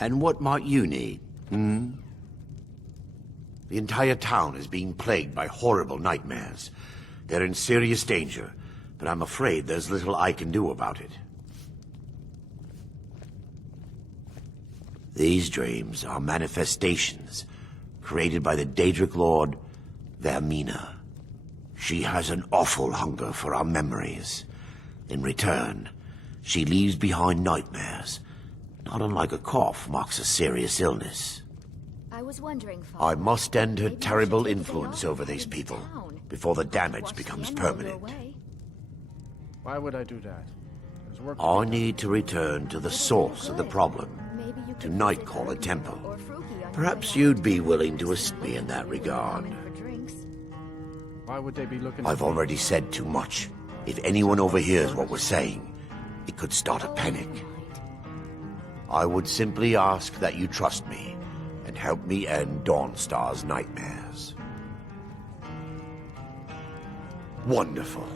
And what might you need, hmm? The entire town is being plagued by horrible nightmares. They're in serious danger, but I'm afraid there's little I can do about it. These dreams are manifestations created by the Daedric Lord, Vermina. She has an awful hunger for our memories. In return, she leaves behind nightmares. Not unlike a cough marks a serious illness. I was wondering, Father, I must end her maybe I should terrible take it influence off over out these of the people town. before the damage Wash the becomes anger permanent. away. Why would I do that? There's work to I be done. need to return to the source of the problem, Maybe you to could Nightcaller visit Temple. or Fruki on Perhaps your way you'd out. be willing to assist me in that regard. Coming for drinks. Why would they be looking I've for me? already said too much. If anyone overhears what we're saying, it could start a panic. Never mind. I would simply ask that you trust me and help me end Dawnstar's nightmares. Wonderful.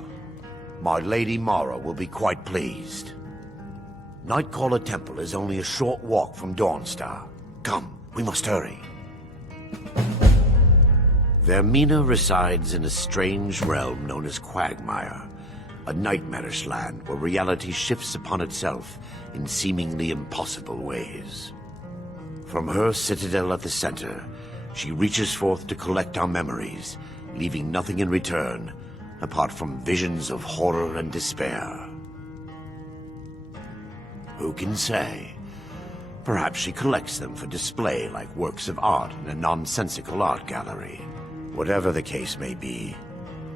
My Lady Mara will be quite pleased. Nightcaller Temple is only a short walk from Dawnstar. Come, we must hurry. Vermina resides in a strange realm known as Quagmire, a nightmarish land where reality shifts upon itself in seemingly impossible ways. From her citadel at the center, she reaches forth to collect our memories, leaving nothing in return apart from visions of horror and despair. Who can say? Perhaps she collects them for display like works of art in a nonsensical art gallery. Whatever the case may be,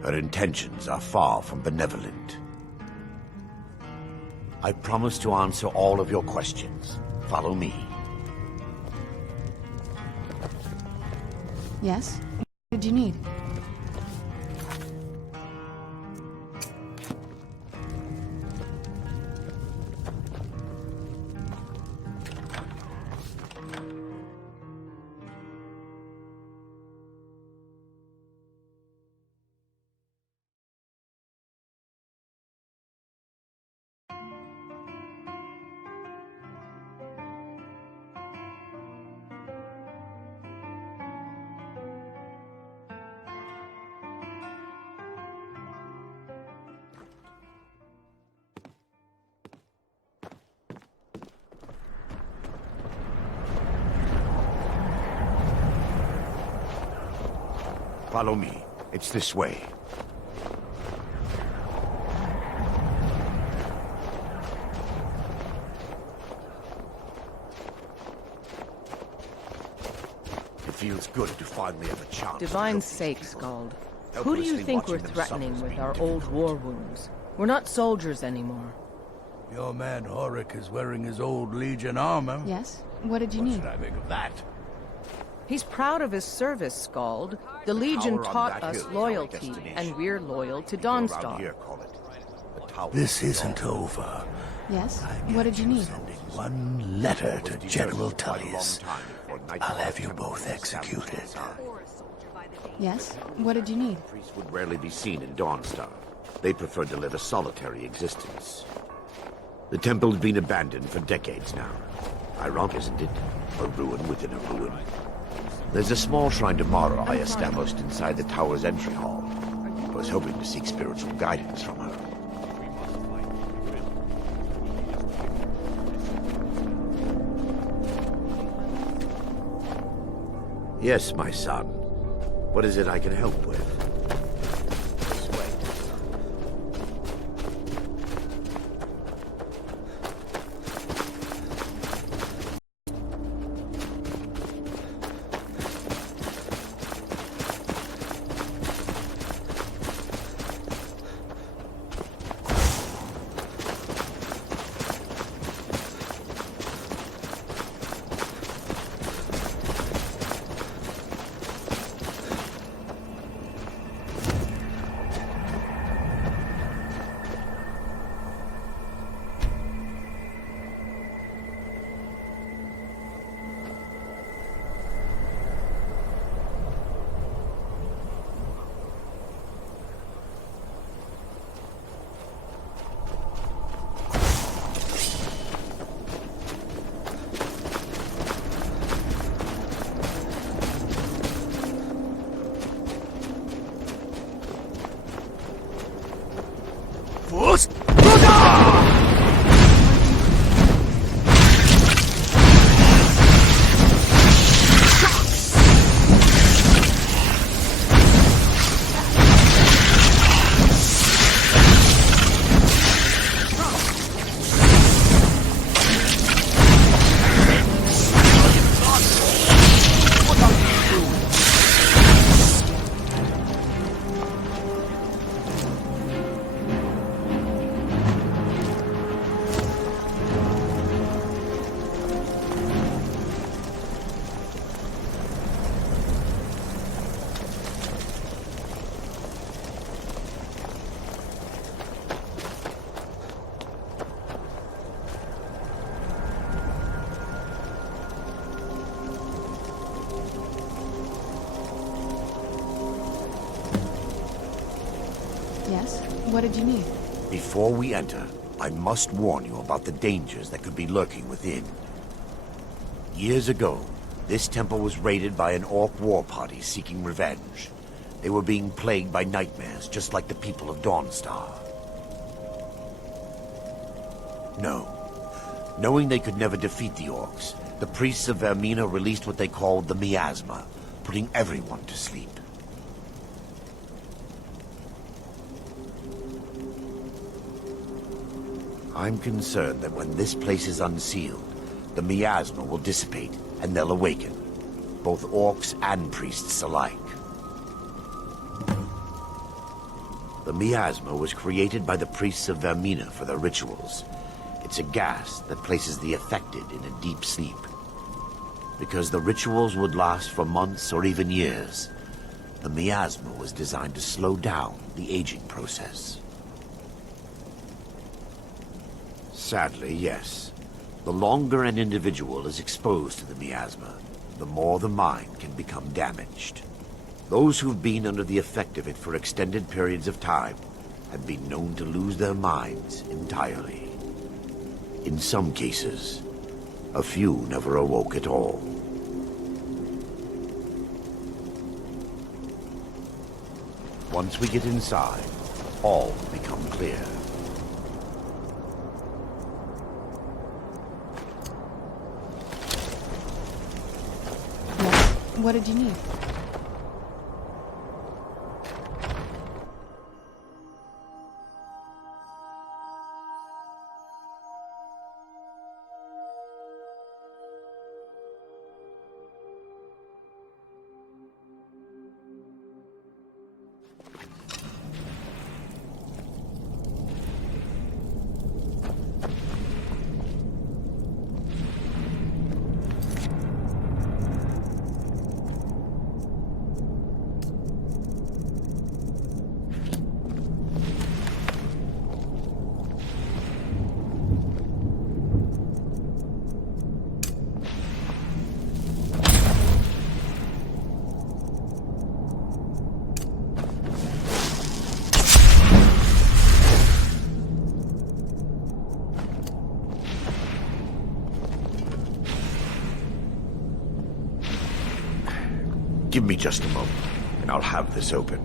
her intentions are far from benevolent. I promise to answer all of your questions. Follow me. Yes? What did you need? Follow me. It's this way. It feels good to finally have a chance. Divine's sake, Scald. Who do you think we're threatening with our old war wounds? We're not soldiers anymore. Your man Horik is wearing his old Legion armor. Yes? What did you What need? should I make of that? He's proud of his service, Scald. The Legion taught us loyalty, and we're loyal to Dawnstar. This isn't over. Yes? What did you need? Sending one letter to General Tullius. I'll have you both executed. Yes? What did you need? Priests would rarely be seen in Dawnstar. They preferred to live a solitary existence. The temple's been abandoned for decades now. Ironic, isn't it? A ruin within a ruin. There's a small shrine to Mara I established inside the tower's entry hall. I was hoping to seek spiritual guidance from her. Yes, my son. What is it I can help with? This way. Yes? What did you need? Before we enter, I must warn you about the dangers that could be lurking within. Years ago, this temple was raided by an orc war party seeking revenge. They were being plagued by nightmares, just like the people of Dawnstar. No. Knowing they could never defeat the orcs, the priests of Vermina released what they called the miasma, putting everyone to sleep. I'm concerned that when this place is unsealed, the miasma will dissipate and they'll awaken, both orcs and priests alike. The miasma was created by the priests of Vermina for their rituals. It's a gas that places the affected in a deep sleep. Because the rituals would last for months or even years, the miasma was designed to slow down the aging process. Sadly, yes. The longer an individual is exposed to the miasma, the more the mind can become damaged. Those who've been under the effect of it for extended periods of time have been known to lose their minds entirely. In some cases, a few never awoke at all. Once we get inside, all will become clear. Yes? What did you need? Give me just a moment, and I'll have this open.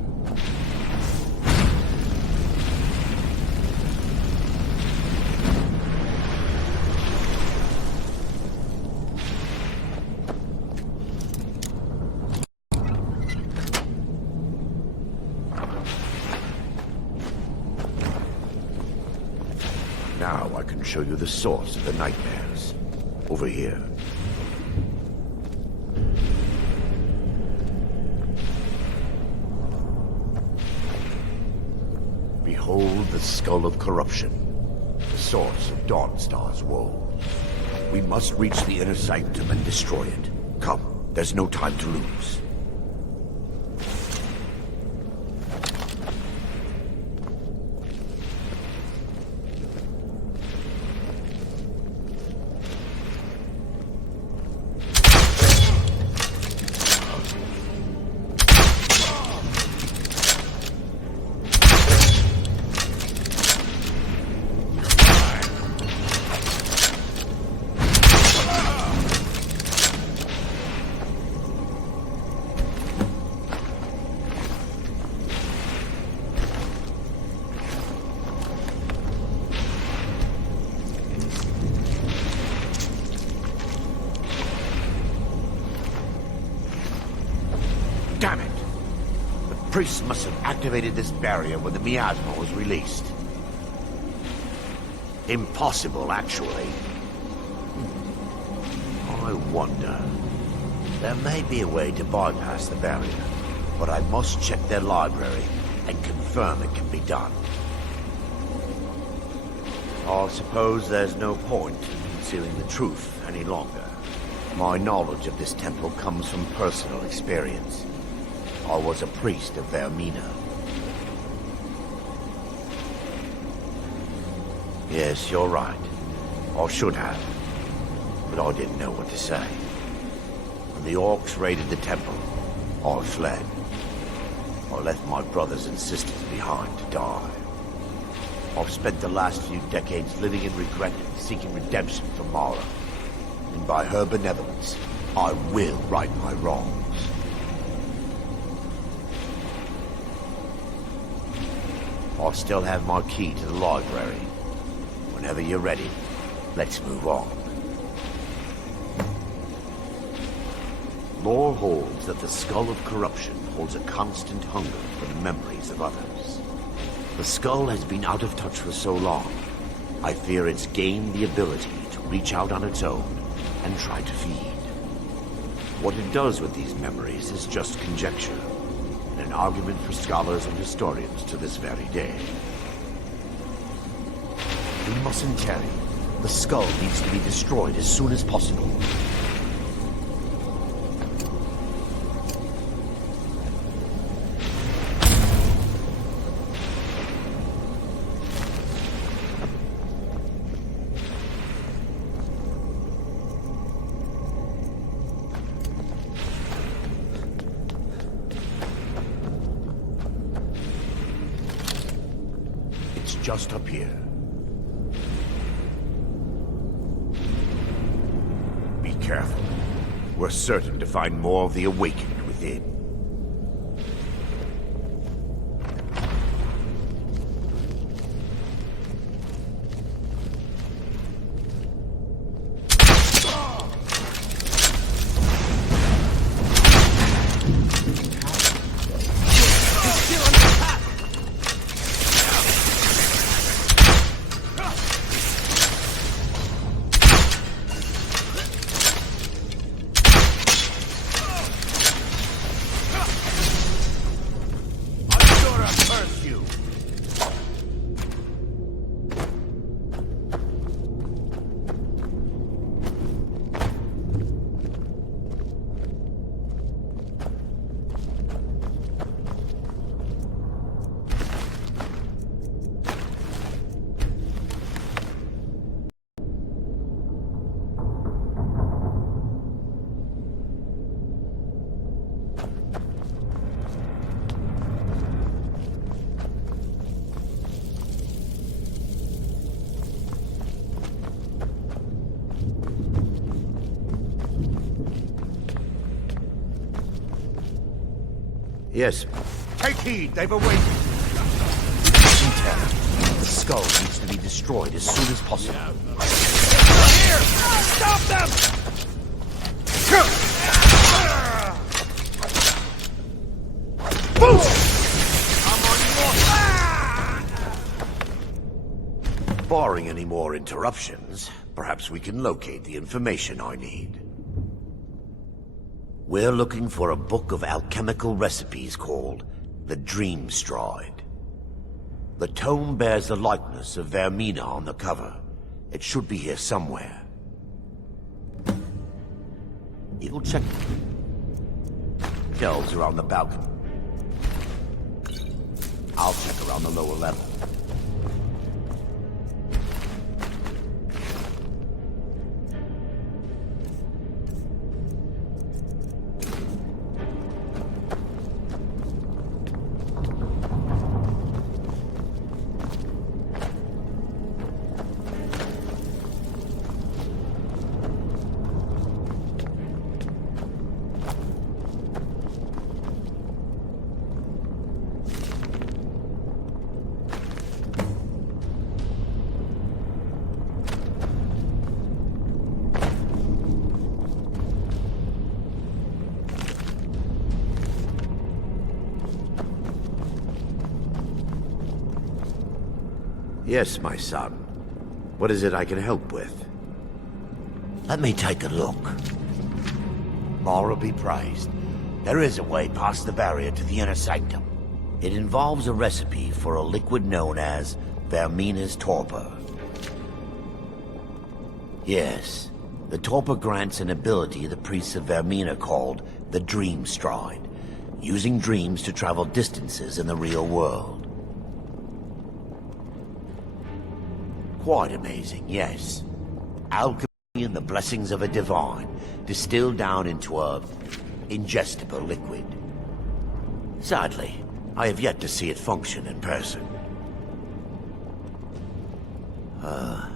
Now I can show you the source of the nightmares. Over here. Behold the Skull of Corruption, the source of Dawnstar's woe. We must reach the inner sanctum and destroy it. Come, there's no time to lose. Damn it! The priests must have activated this barrier when the miasma was released. Impossible, actually. I wonder. There may be a way to bypass the barrier, but I must check their library and confirm it can be done. I suppose there's no point in concealing the truth any longer. My knowledge of this temple comes from personal experience. I was a priest of Vermina. Yes, you're right. I should have. But I didn't know what to say. When the orcs raided the temple, I fled. I left my brothers and sisters behind to die. I've spent the last few decades living in regret and seeking redemption for Mara. And by her benevolence, I will right my wrongs. I still have my key to the library. Whenever you're ready, let's move on. Lore holds that the skull of corruption holds a constant hunger for the memories of others. The skull has been out of touch for so long, I fear it's gained the ability to reach out on its own and try to feed. What it does with these memories is just conjecture, and an argument for scholars and historians to this very day. We mustn't tarry. The skull needs to be destroyed as soon as possible. Just up here. Be careful. We're certain to find more of the awakened within. Yes. Take heed, they've awakened. The skull needs to be destroyed as soon as possible. Here! Stop them! Barring any more interruptions, perhaps we can locate the information I need. We're looking for a book of alchemical recipes called the Dream Stride. The tome bears the likeness of Vermina on the cover. It should be here somewhere. You'll check shelves around the balcony. I'll check around the lower level. Yes, my son. What is it I can help with? Let me take a look. Mara be praised. There is a way past the barrier to the inner sanctum. It involves a recipe for a liquid known as Vermina's torpor. Yes, the torpor grants an ability the priests of Vermina called the Dream Stride, using dreams to travel distances in the real world. Quite amazing, yes. Alchemy and the blessings of a divine, distilled down into a ingestible liquid. Sadly, I have yet to see it function in person.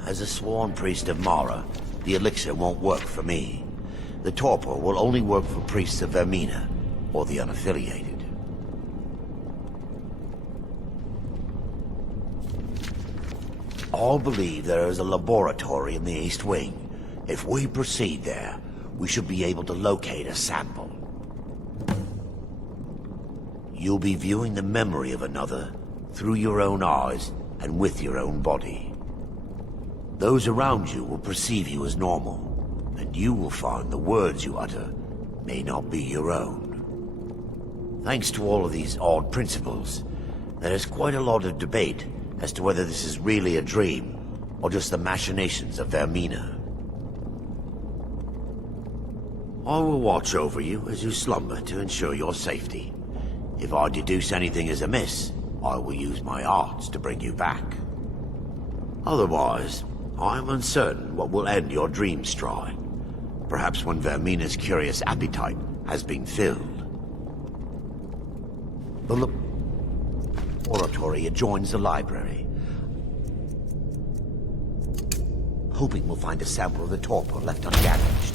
As a sworn priest of Mara, the elixir won't work for me. The torpor will only work for priests of Vermina, or the unaffiliated. All believe there is a laboratory in the East Wing. If we proceed there, we should be able to locate a sample. You'll be viewing the memory of another through your own eyes and with your own body. Those around you will perceive you as normal, and you will find the words you utter may not be your own. Thanks to all of these odd principles, there is quite a lot of debate as to whether this is really a dream or just the machinations of Vermina. I will watch over you as you slumber to ensure your safety. If I deduce anything is amiss, I will use my arts to bring you back. Otherwise, I am uncertain what will end your dream stride. Perhaps when Vermina's curious appetite has been filled. The laboratory adjoins the library. Hoping we'll find a sample of the torpor left undamaged.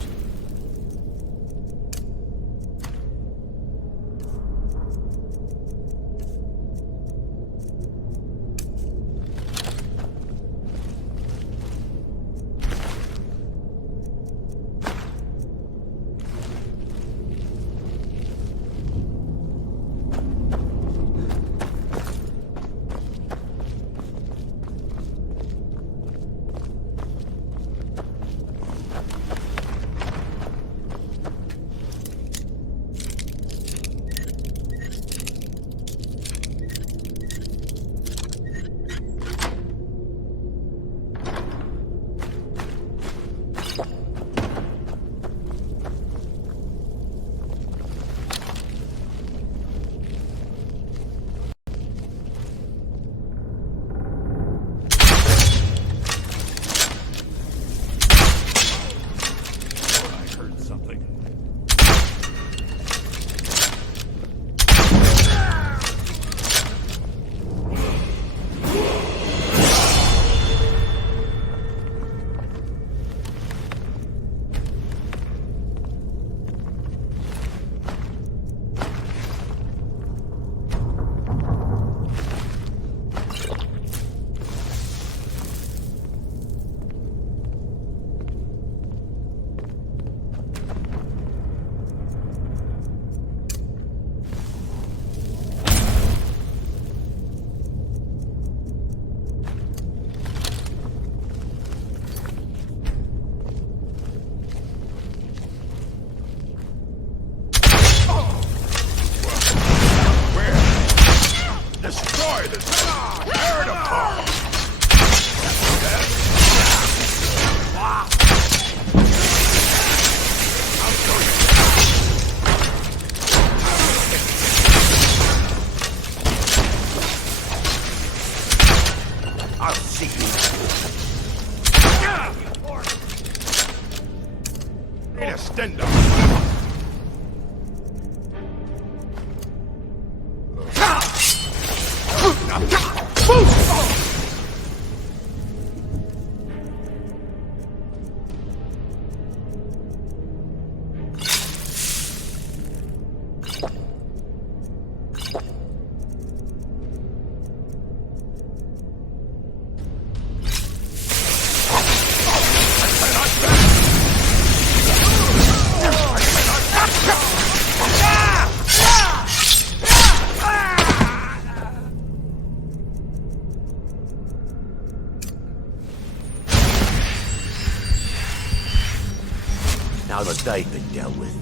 Now that they've been dealt with,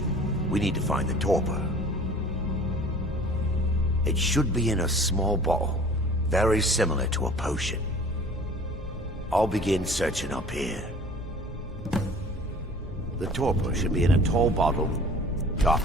we need to find the torpor. It should be in a small bottle, very similar to a potion. I'll begin searching up here. The torpor should be in a tall bottle, top.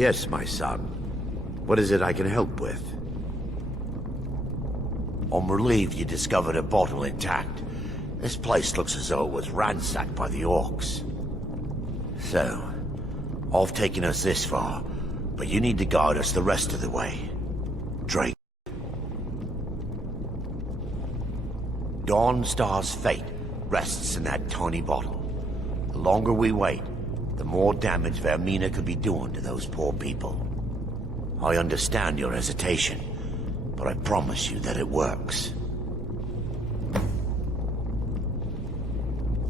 Yes, my son. What is it I can help with? I'm relieved you discovered a bottle intact. This place looks as though it was ransacked by the orcs. So, I've taken us this far, but you need to guide us the rest of the way. Drake. Dawnstar's fate rests in that tiny bottle. The longer we wait, the more damage Vermina could be doing to those poor people. I understand your hesitation, but I promise you that it works.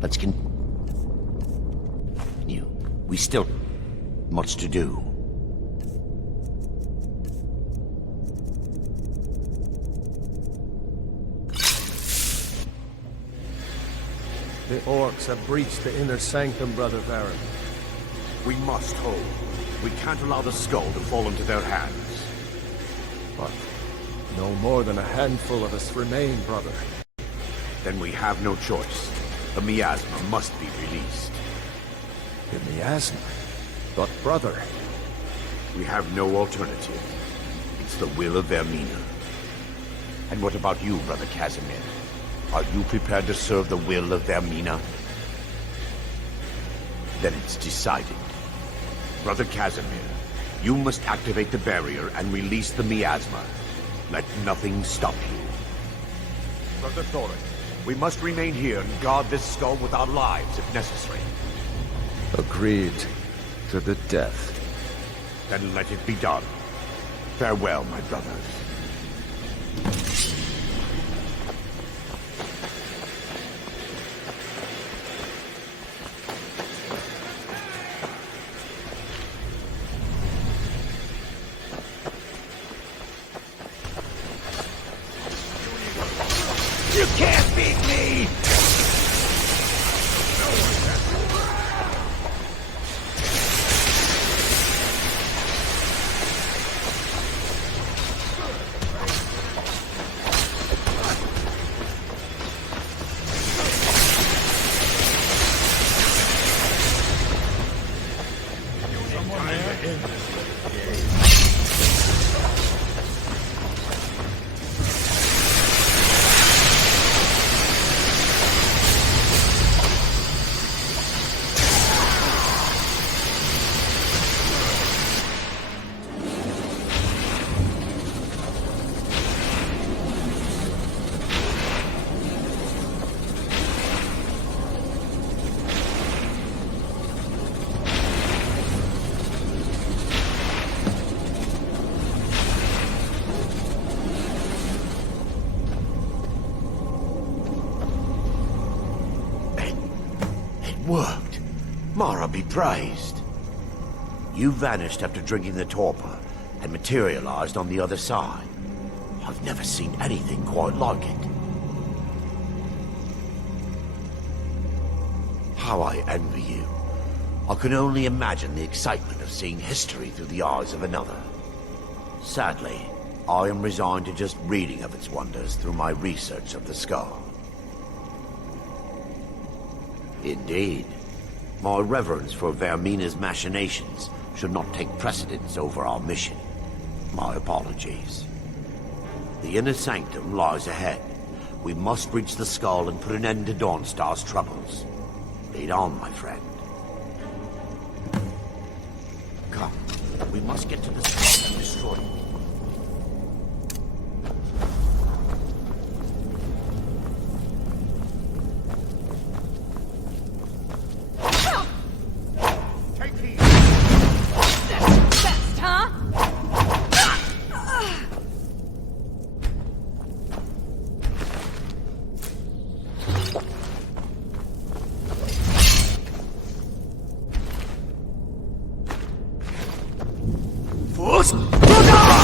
Let's continue. We still have much to do. The orcs have breached the inner sanctum, Brother Baron. We must hold. We can't allow the skull to fall into their hands. But no more than a handful of us remain, brother. Then we have no choice. The miasma must be released. The miasma? But brother... We have no alternative. It's the will of Vermina. And what about you, Brother Casimir? Are you prepared to serve the will of Vermina? Then it's decided. Brother Casimir, you must activate the barrier and release the miasma. Let nothing stop you. Brother Thorin, we must remain here and guard this skull with our lives if necessary. Agreed. To the death. Then let it be done. Farewell, my brothers. You can't beat me! Worked. Mara be praised. You vanished after drinking the torpor and materialized on the other side. I've never seen anything quite like it. How I envy you. I can only imagine the excitement of seeing history through the eyes of another. Sadly, I am resigned to just reading of its wonders through my research of the skull. Indeed. My reverence for Vermina's machinations should not take precedence over our mission. My apologies. The inner sanctum lies ahead. We must reach the skull and put an end to Dawnstar's troubles. Lead on, my friend. Come, we must get to the skull and destroy it. Look out!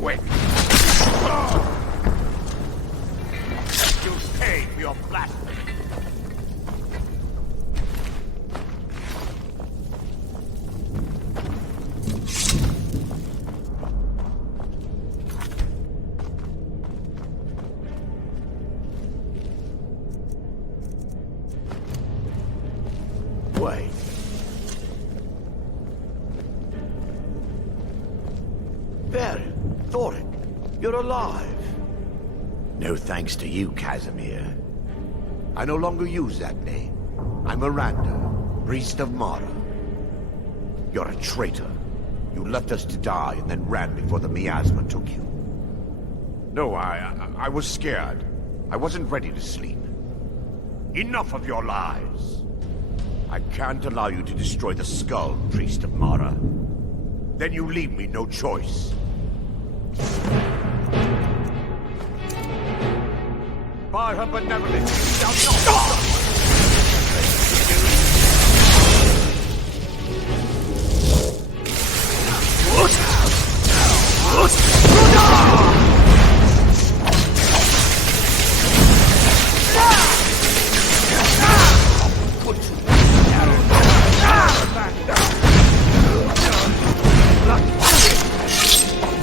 quick! You pay for your blasphemy! Wait. Baron, Thorin, you're alive. No thanks to you, Casimir. I no longer use that name. I'm Miranda, priest of Mara. You're a traitor. You left us to die and then ran before the miasma took you. No, I was scared. I wasn't ready to sleep. Enough of your lies. I can't allow you to destroy the skull, priest of Mara. Then you leave me no choice. By her benevolence, thou shalt not!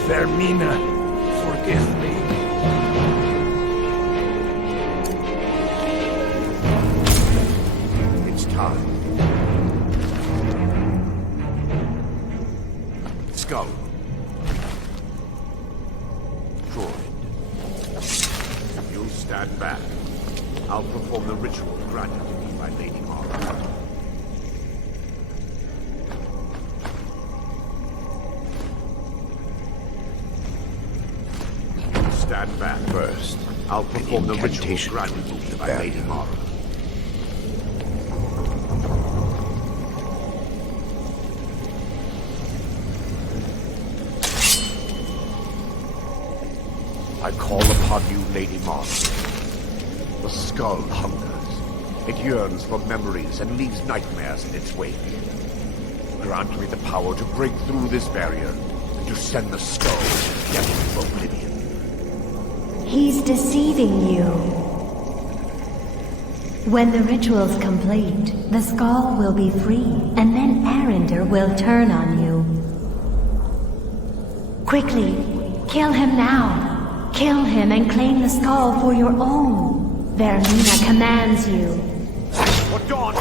Vermina, forgive me. It's time. Skull. Droid. You stand back. I'll perform the ritual granted to me by Lady Mara. Stand back first. I'll perform the ritual granted to me by Lady Mara. I call upon you, Lady Mara. The skull hungers. It yearns for memories and leaves nightmares in its wake. Grant me the power to break through this barrier and to send the skull to the depths of oblivion. He's deceiving you. When the ritual's complete, the skull will be free, and then Arender will turn on you. Quickly, kill him now. Kill him and claim the skull for your own. Vermina commands you. For Dawn!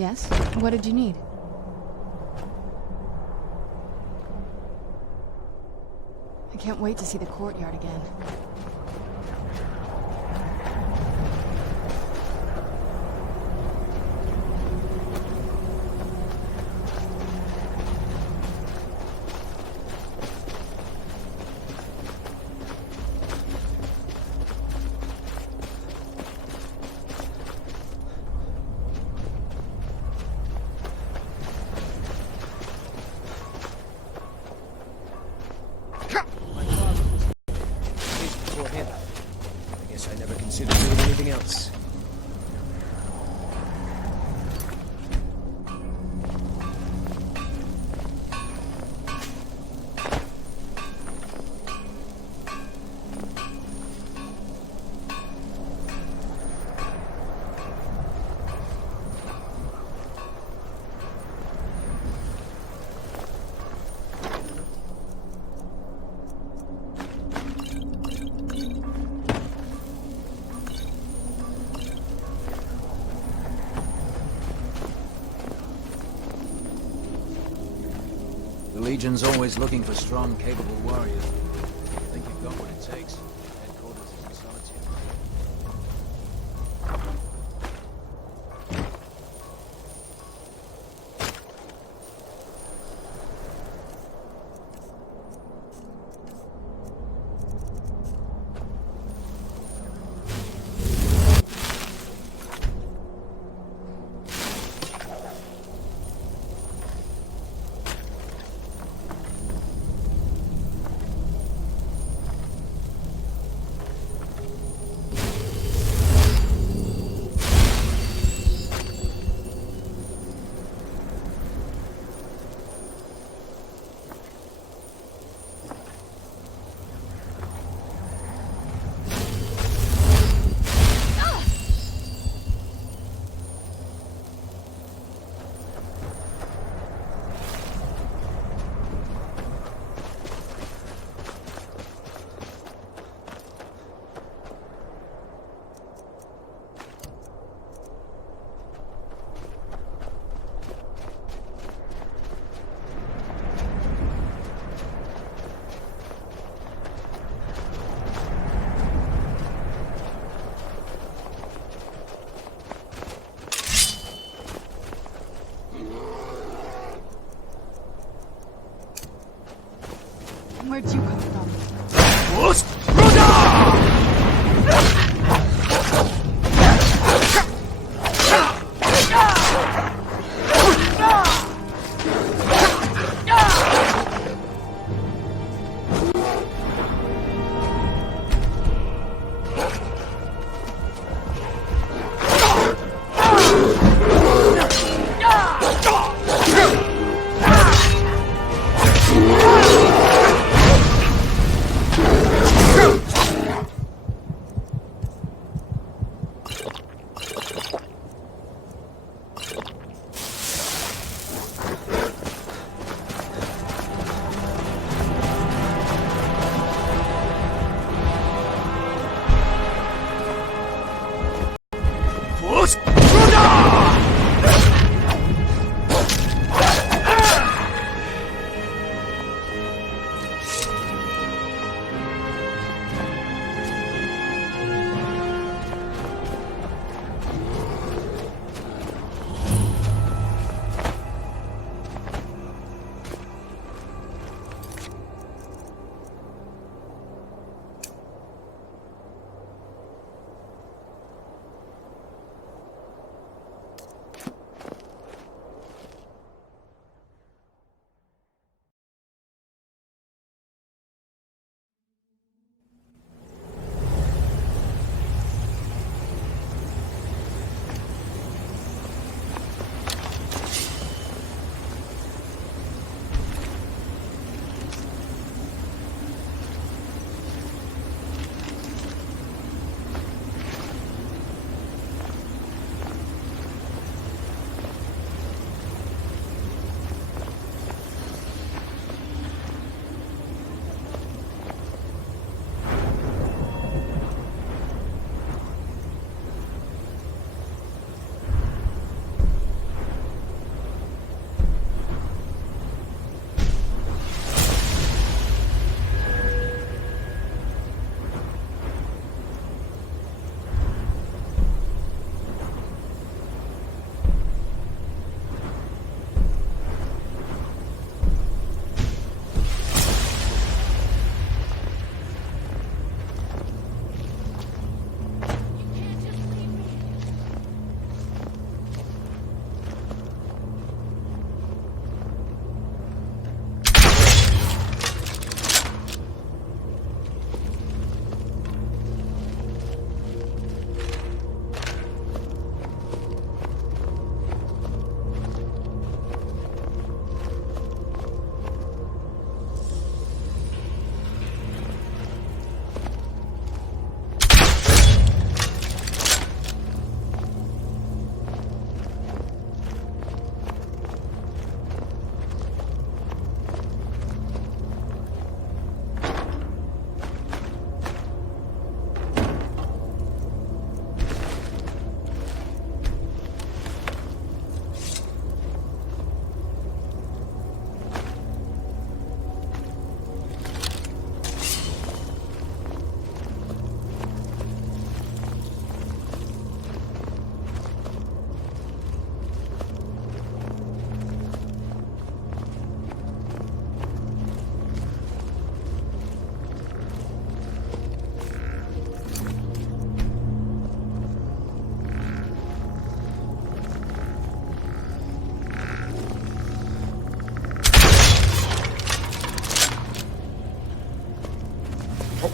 Yes? What did you need? I can't wait to see the courtyard again. I guess I never considered doing anything else. The Legion's always looking for strong, capable warriors. I think you've got what it takes. Headquarters is in Solitude. Where'd you come from?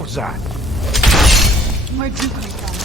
was that? Where'd you come from?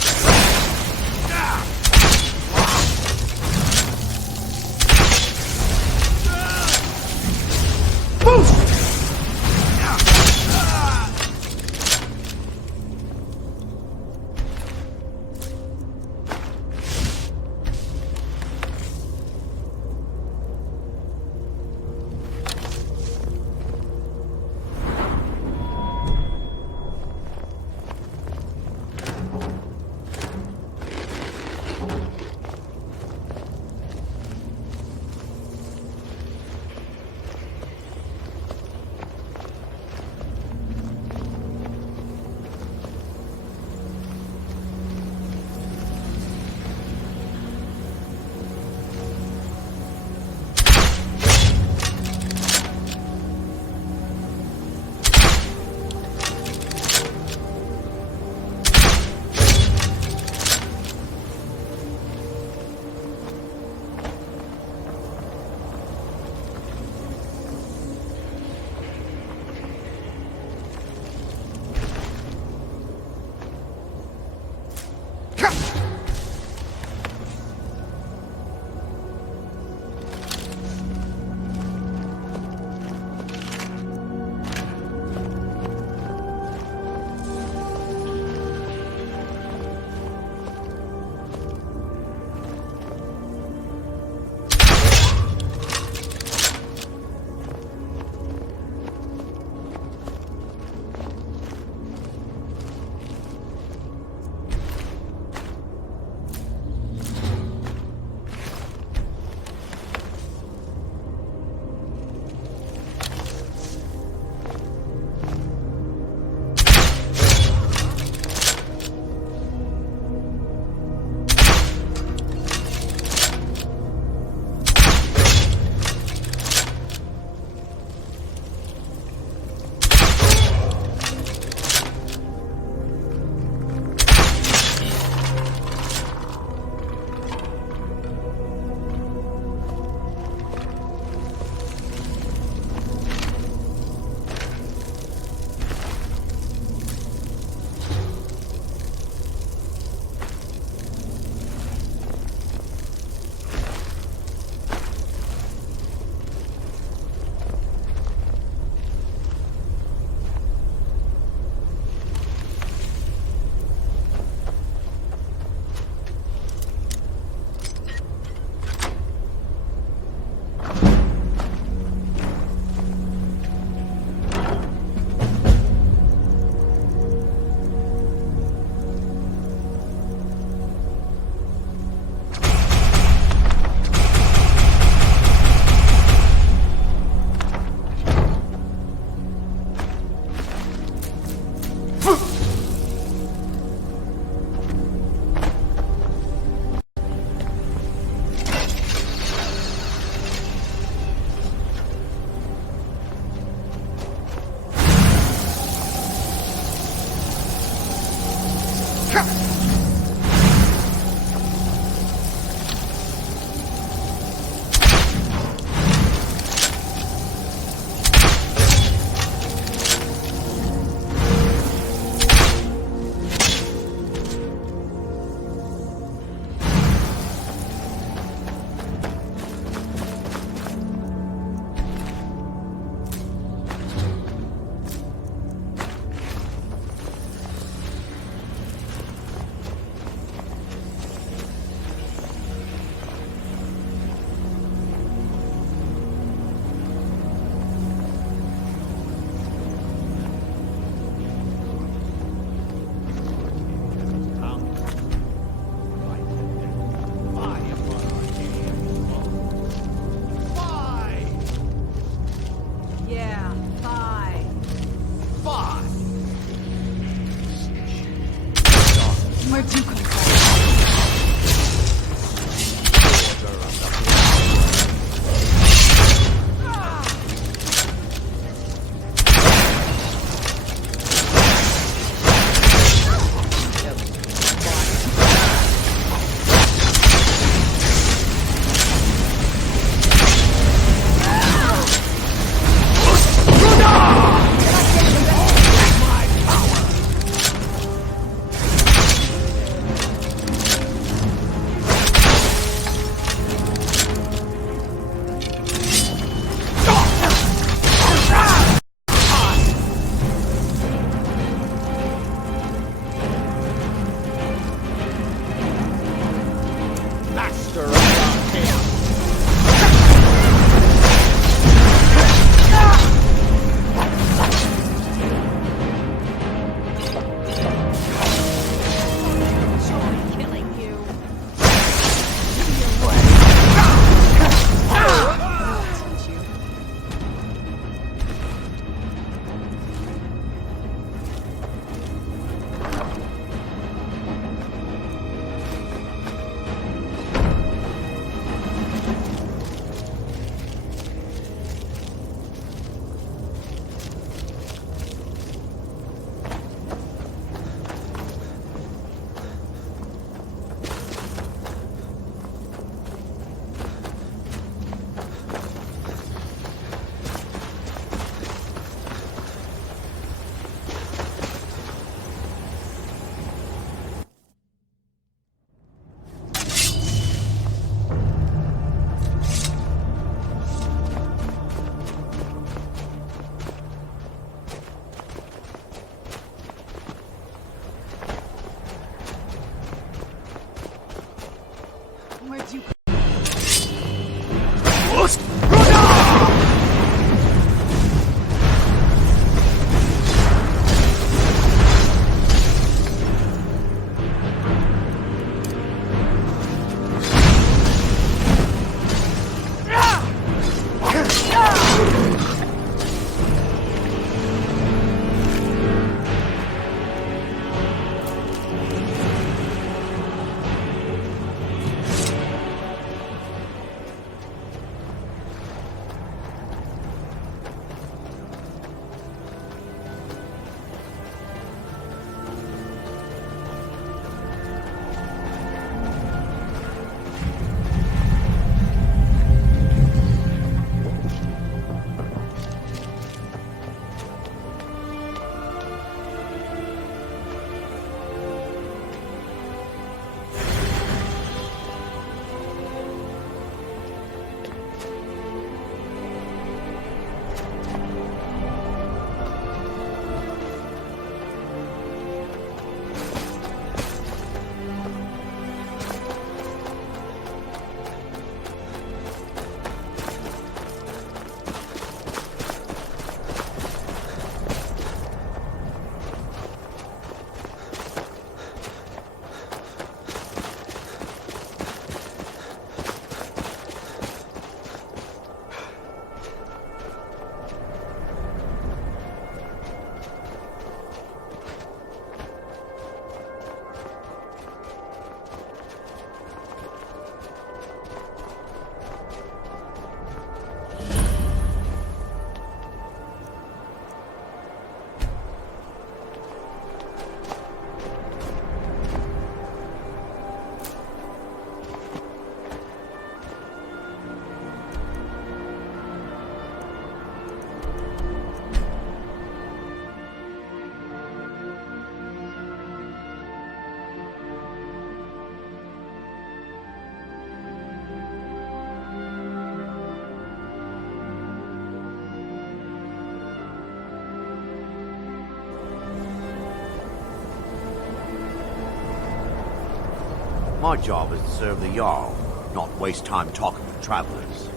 My job is to serve the Jarl, not waste time talking to travelers.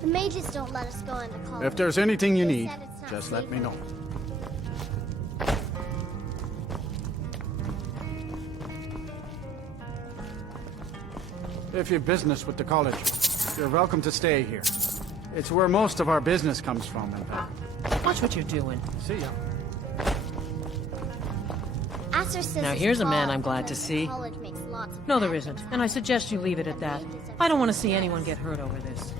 The mages don't let us go into college. If there's anything you They need, said it's not just safe let me know. If you've business with the college, you're welcome to stay here. It's where most of our business comes from, in fact. Watch what you're doing. See ya. Asher says Now it's here's a man flawed I'm glad to because see. college makes lots of No, there bad isn't. things And I happen. suggest you leave it at that. I don't want to see anyone get hurt over this.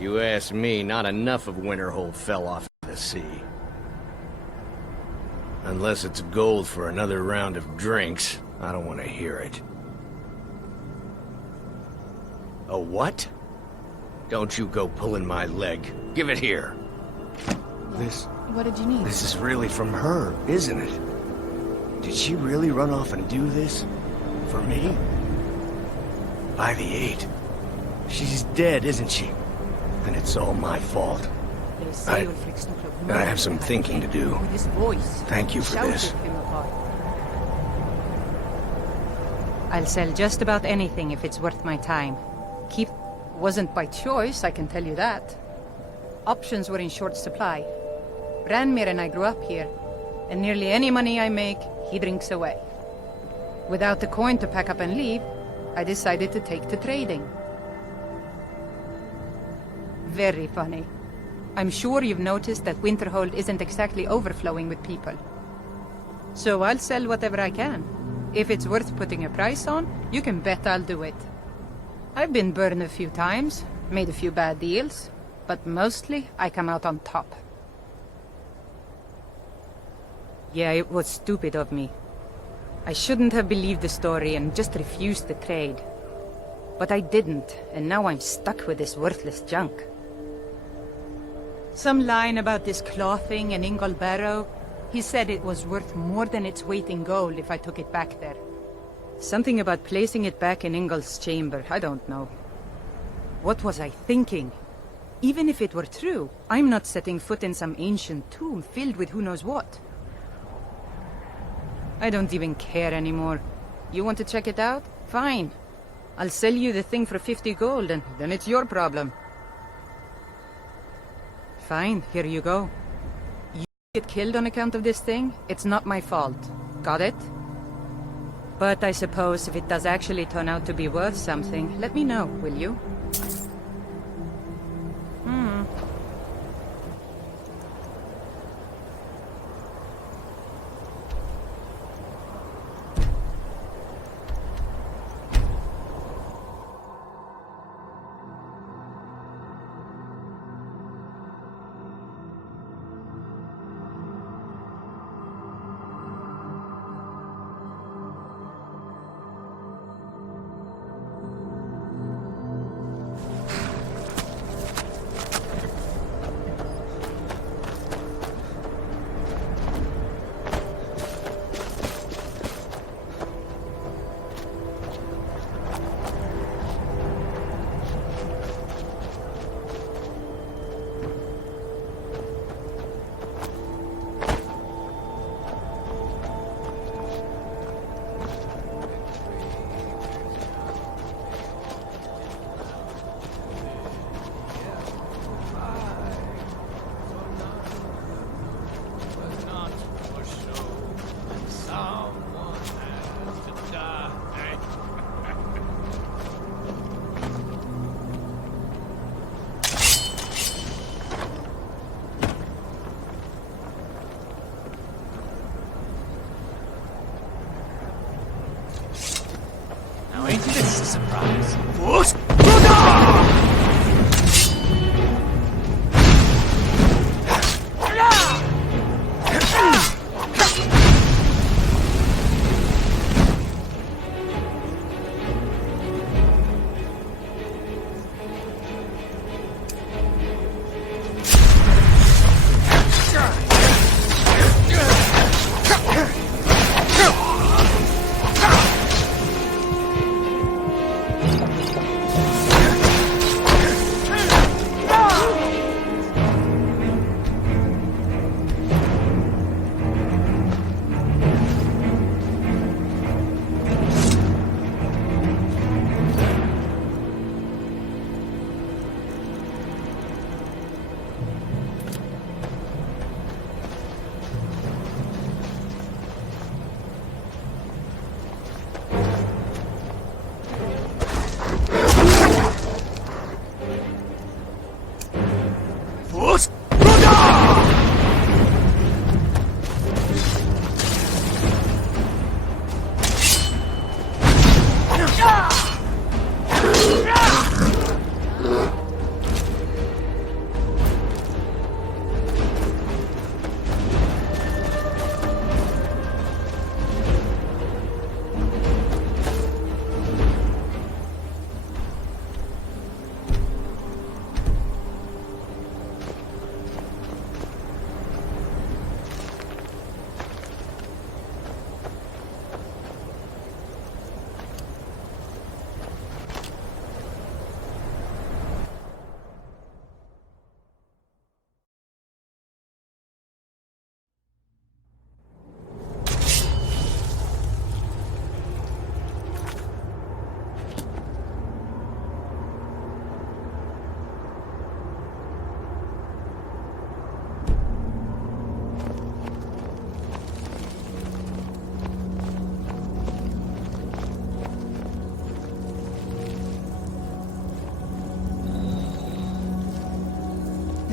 You ask me, not enough of Winterhold fell off the sea. Unless it's gold for another round of drinks, I don't want to hear it. A what? Don't you go pulling my leg. Give it here. This... What did you need? This is really from her, isn't it? Did she really run off and do this? For me? By the 8. She's dead, isn't she? And it's all my fault. I have some thinking to do. With his voice. Thank you for Shouted this. him apart. I'll sell just about anything if it's worth my time. Keep wasn't by choice, I can tell you that. Options were in short supply. Branmir and I grew up here, and nearly any money I make, he drinks away. Without the coin to pack up and leave, I decided to take to trading. Very funny. I'm sure you've noticed that Winterhold isn't exactly overflowing with people. So I'll sell whatever I can. If it's worth putting a price on, you can bet I'll do it. I've been burned a few times, made a few bad deals, but mostly I come out on top. Yeah, it was stupid of me. I shouldn't have believed the story and just refused the trade. But I didn't, and now I'm stuck with this worthless junk. Some line about this clothing in Ingol Barrow. He said it was worth more than its weight in gold if I took it back there. Something about placing it back in Ingol's chamber, I don't know. What was I thinking? Even if it were true, I'm not setting foot in some ancient tomb filled with who knows what. I don't even care anymore. You want to check it out? Fine. I'll sell you the thing for 50 gold, and then it's your problem. Fine, here you go. You get killed on account of this thing, it's not my fault. Got it? But I suppose if it does actually turn out to be worth something, let me know, will you?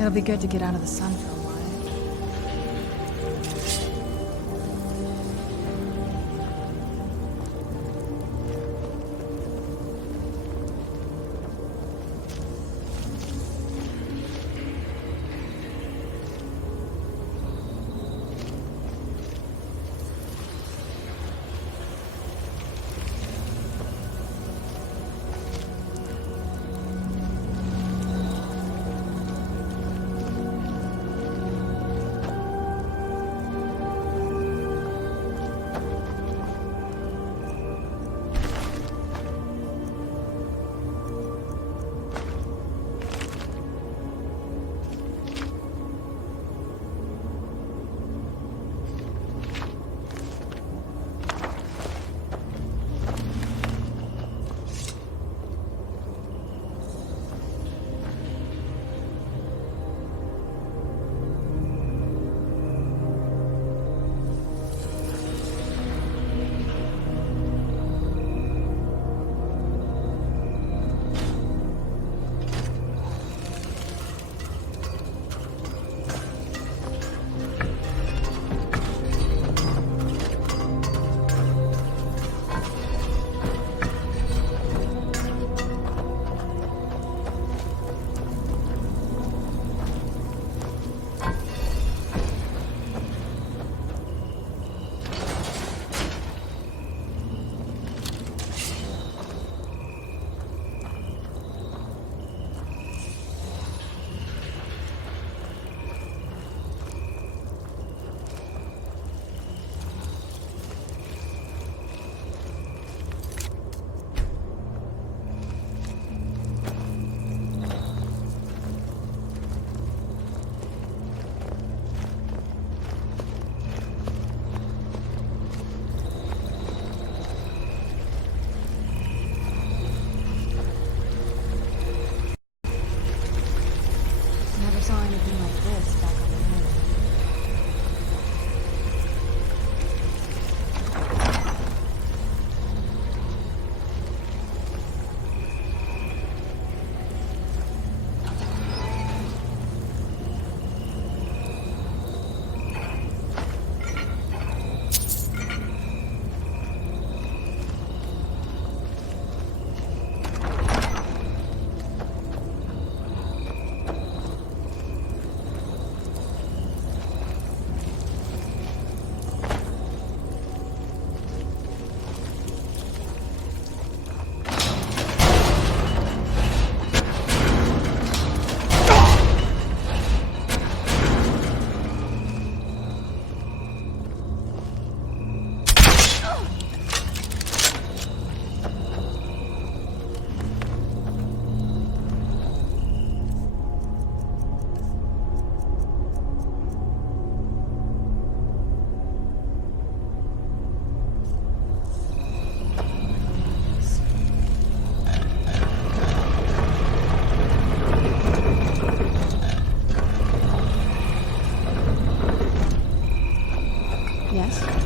It'll be good to get out of the sun for a while.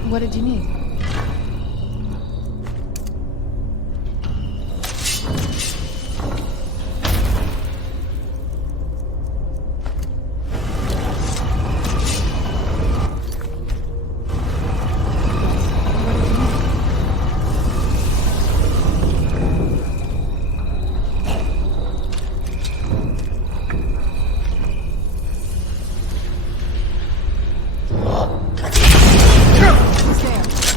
What did you need? There.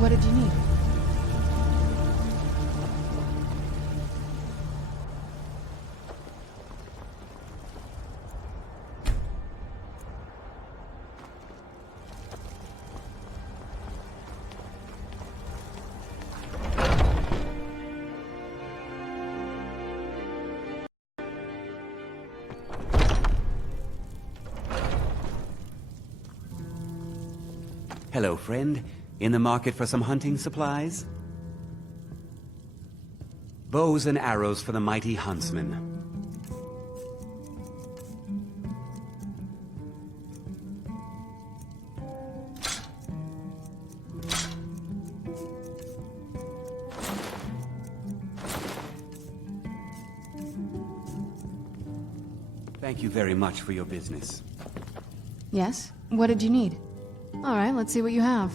What did you need? Hello, friend. In the market for some hunting supplies? Bows and arrows for the mighty huntsman. Thank you very much for your business. Yes? What did you need? All right, let's see what you have.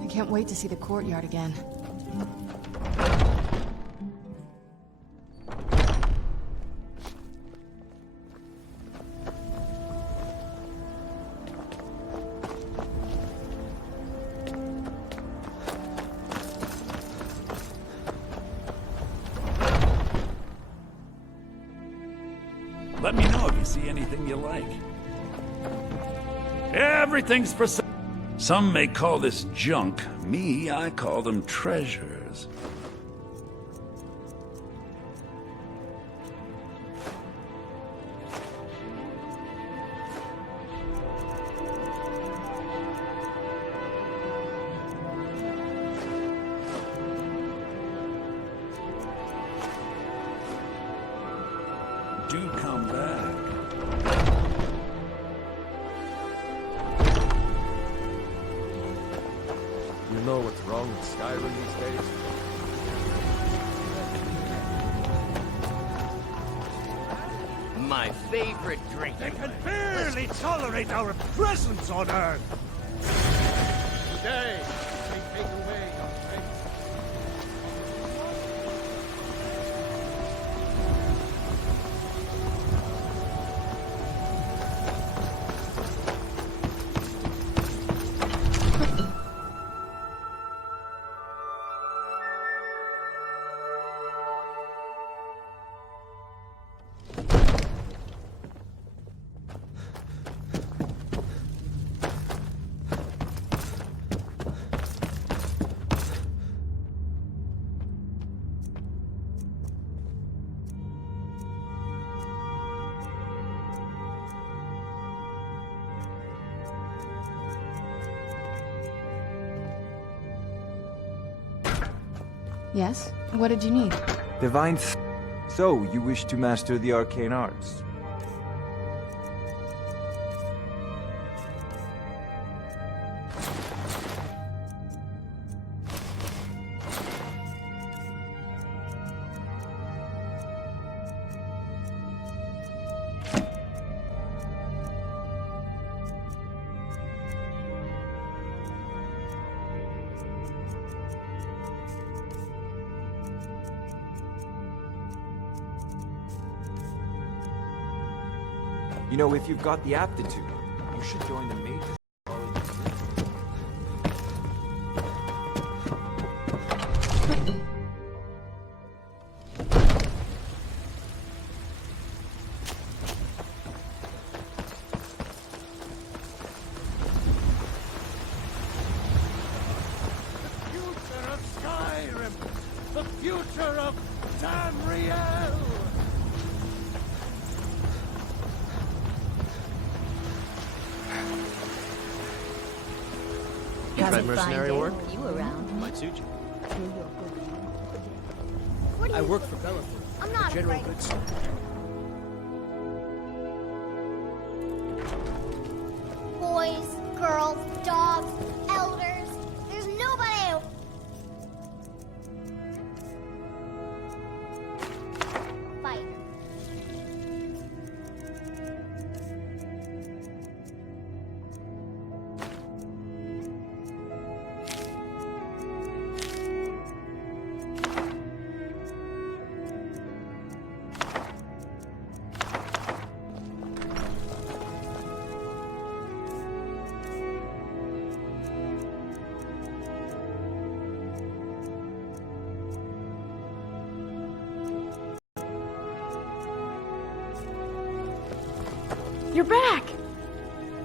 I can't wait to see the courtyard again. Let me know if you see anything you like. Everything's for sale. Some may call this junk. Me, I call them treasures. Do come back. You know what's wrong with Skyrim these days? My favorite drink. They can barely tolerate our presence on Earth! Today, they take away your faith. Yes? What did you need? Divine So, you wish to master the arcane arts? You know, if you've got the aptitude, you should join the mages. The future of Skyrim! The future of Tamriel! Red mercenary work? You around? Might suit you. What do I you... work for Belafort. I'm not General afraid. Good Soldier. Boys, girls, dogs, elders. There's nobody who... Fight. You're back!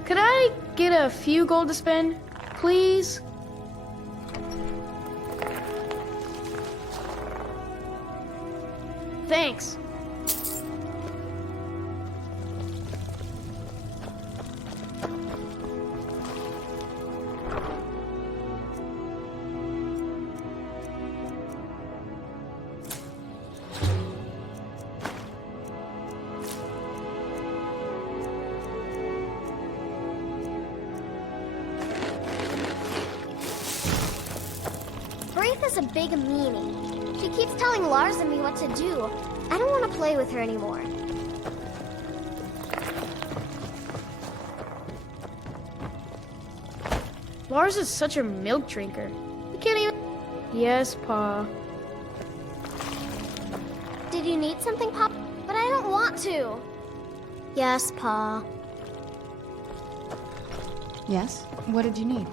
Could I get a few gold to spend, please? Thanks. Braith is a big meanie. She keeps telling Lars and me what to do. I don't want to play with her anymore. Lars is such a milk drinker. He can't even... Yes, Pa. Did you need something, Pop? But I don't want to. Yes, Pa. Yes? What did you need?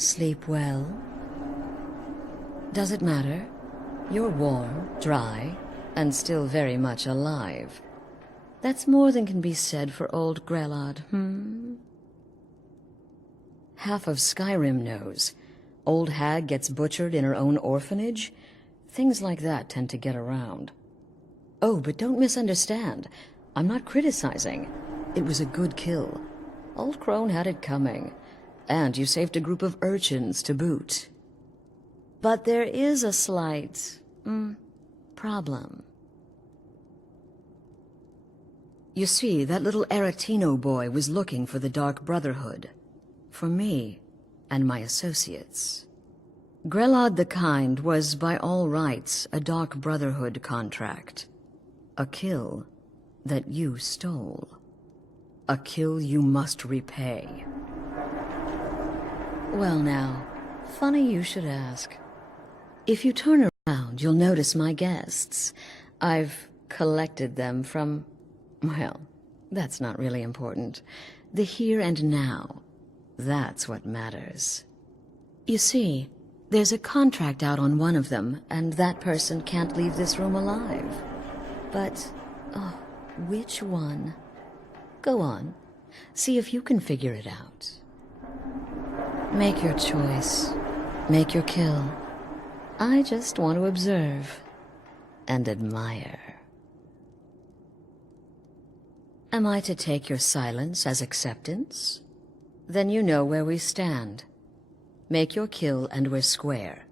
Sleep well? Does it matter? You're warm, dry, and still very much alive. That's more than can be said for old Grelod, Half of Skyrim knows. Old hag gets butchered in her own orphanage. Things like that tend to get around. Oh, but don't misunderstand. I'm not criticizing. It was a good kill. Old Crone had it coming. And you saved a group of urchins to boot. But there is a slight, problem. You see, that little Aretino boy was looking for the Dark Brotherhood. For me and my associates. Grelod the Kind was, by all rights, a Dark Brotherhood contract. A kill that you stole. A kill you must repay. Well now, funny you should ask. If you turn around, you'll notice my guests. I've collected them from, well, that's not really important. The here and now, that's what matters. You see, there's a contract out on one of them, and that person can't leave this room alive. But, oh, which one? Go on, see if you can figure it out. Make your choice. Make your kill. I just want to observe and admire. Am I to take your silence as acceptance? Then you know where we stand. Make your kill and we're square.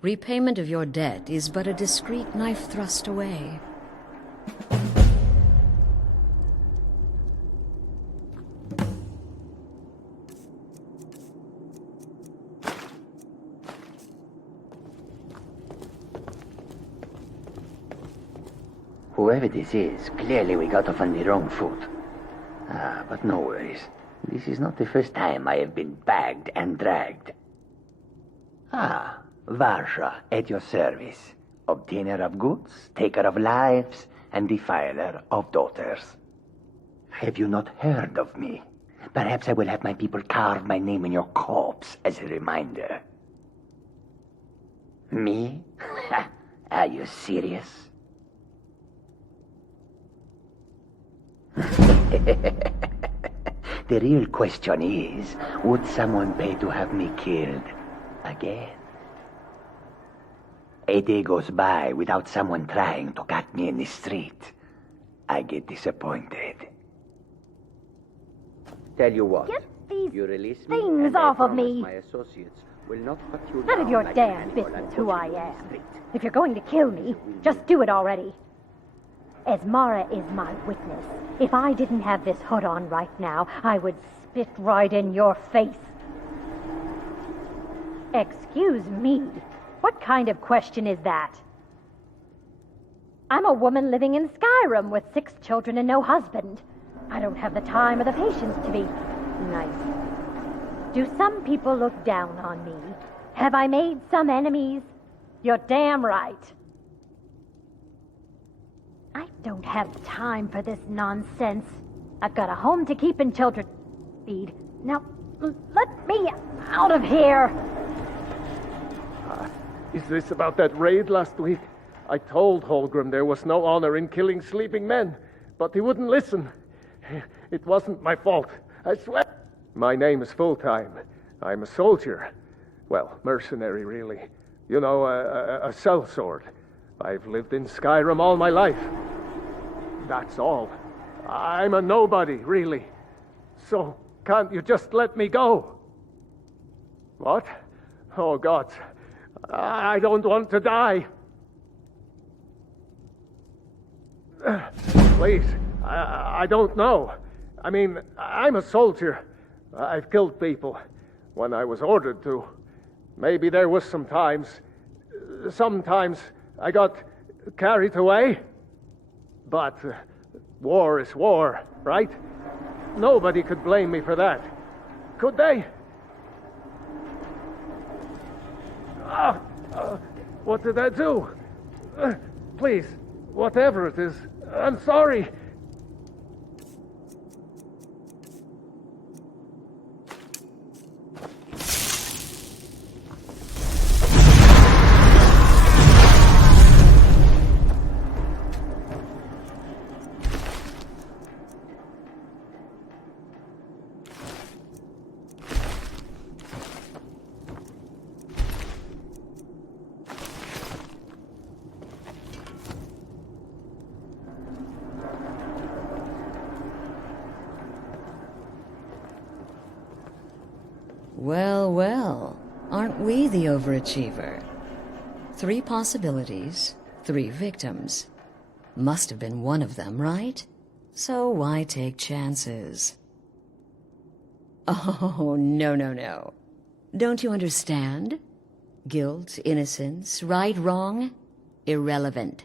Repayment of your debt is but a discreet knife thrust away. Whoever this is, clearly we got off on the wrong foot. But no worries. This is not the first time I have been bagged and dragged. Varsha, at your service. Obtainer of goods, taker of lives, and defiler of daughters. Have you not heard of me? Perhaps I will have my people carve my name in your corpse as a reminder. Me? Are you serious? The real question is, would someone pay to have me killed again? A day goes by without someone trying to cut me in the street. I get disappointed. Tell you what. Get these you release me, things and off I of promise me. my associates will not cut you None of down your like damn an animal business and who put I you in am. the street. If you're going to kill me, just do it already. Esmara is my witness. If I didn't have this hood on right now, I would spit right in your face. Excuse me. What kind of question is that? I'm a woman living in Skyrim with 6 children and no husband. I don't have the time or the patience to be nice. Do some people look down on me? Have I made some enemies? You're damn right. I don't have time for this nonsense. I've got a home to keep and children to feed. Now, let me out of here. Is this about that raid last week? I told Holgrim there was no honor in killing sleeping men, but he wouldn't listen. It wasn't my fault, I swear. My name is Full-Time. I'm a soldier. Well, mercenary, really. You know, a sellsword. I've lived in Skyrim all my life. That's all. I'm a nobody, really. So, can't you just let me go? What? Oh, God. I don't want to die. Please, I don't know. I mean, I'm a soldier. I've killed people when I was ordered to. Maybe there was sometimes I got carried away. But war is war, right? Nobody could blame me for that. Could they? What did I do? Please, whatever it is, I'm sorry. Well, well, aren't we the overachiever? 3 possibilities, 3 victims. Must have been one of them, right? So why take chances? Oh, no. Don't you understand? Guilt, innocence, right, wrong? Irrelevant.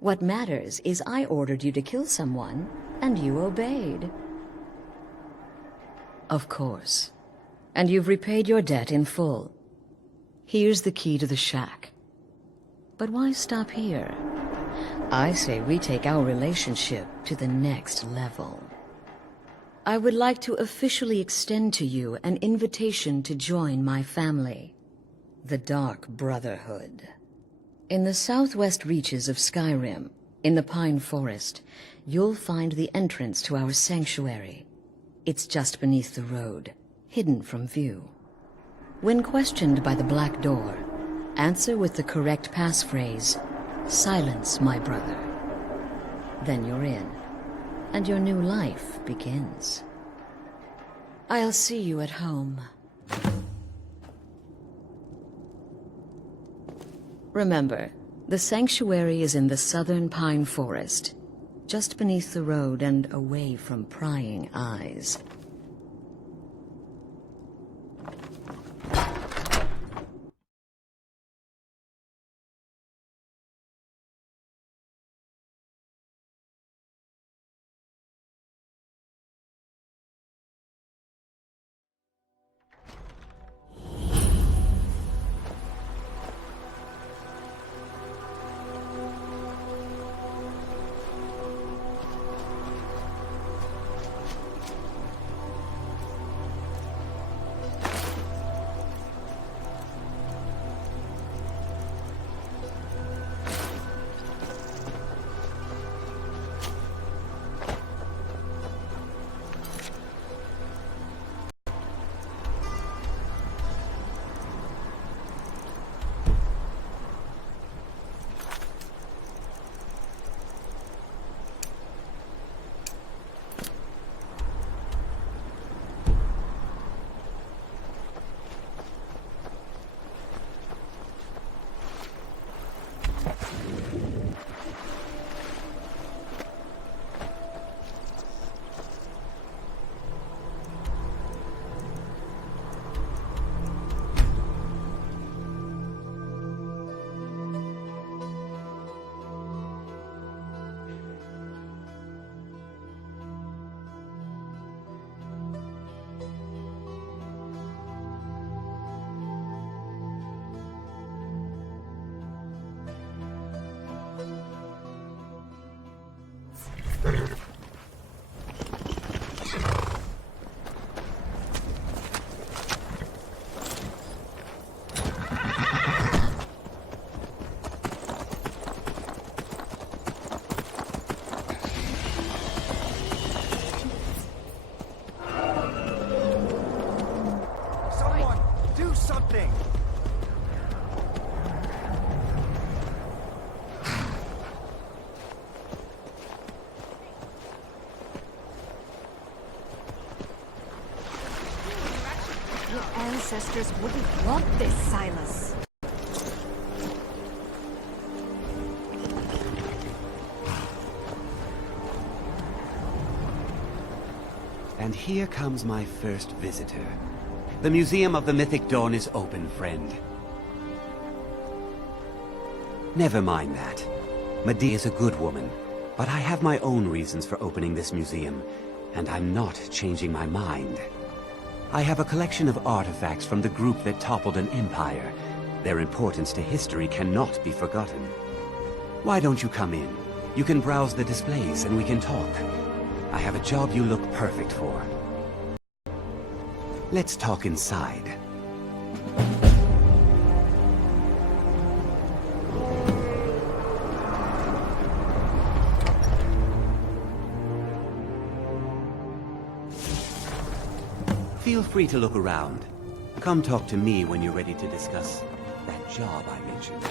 What matters is I ordered you to kill someone, and you obeyed. Of course. And you've repaid your debt in full. Here's the key to the shack. But why stop here? I say we take our relationship to the next level. I would like to officially extend to you an invitation to join my family, the Dark Brotherhood. In the southwest reaches of Skyrim, in the Pine Forest, you'll find the entrance to our sanctuary. It's just beneath the road, hidden from view. When questioned by the Black Door, answer with the correct passphrase, "Silence, my brother." Then you're in, and your new life begins. I'll see you at home. Remember, the sanctuary is in the southern Pine Forest, just beneath the road and away from prying eyes. Someone, do something! Your ancestors wouldn't want this, Silas. And here comes my first visitor. The Museum of the Mythic Dawn is open, friend. Never mind that. Medea is a good woman, but I have my own reasons for opening this museum, and I'm not changing my mind. I have a collection of artifacts from the group that toppled an empire. Their importance to history cannot be forgotten. Why don't you come in? You can browse the displays and we can talk. I have a job you look perfect for. Let's talk inside. Feel free to look around. Come talk to me when you're ready to discuss that job I mentioned.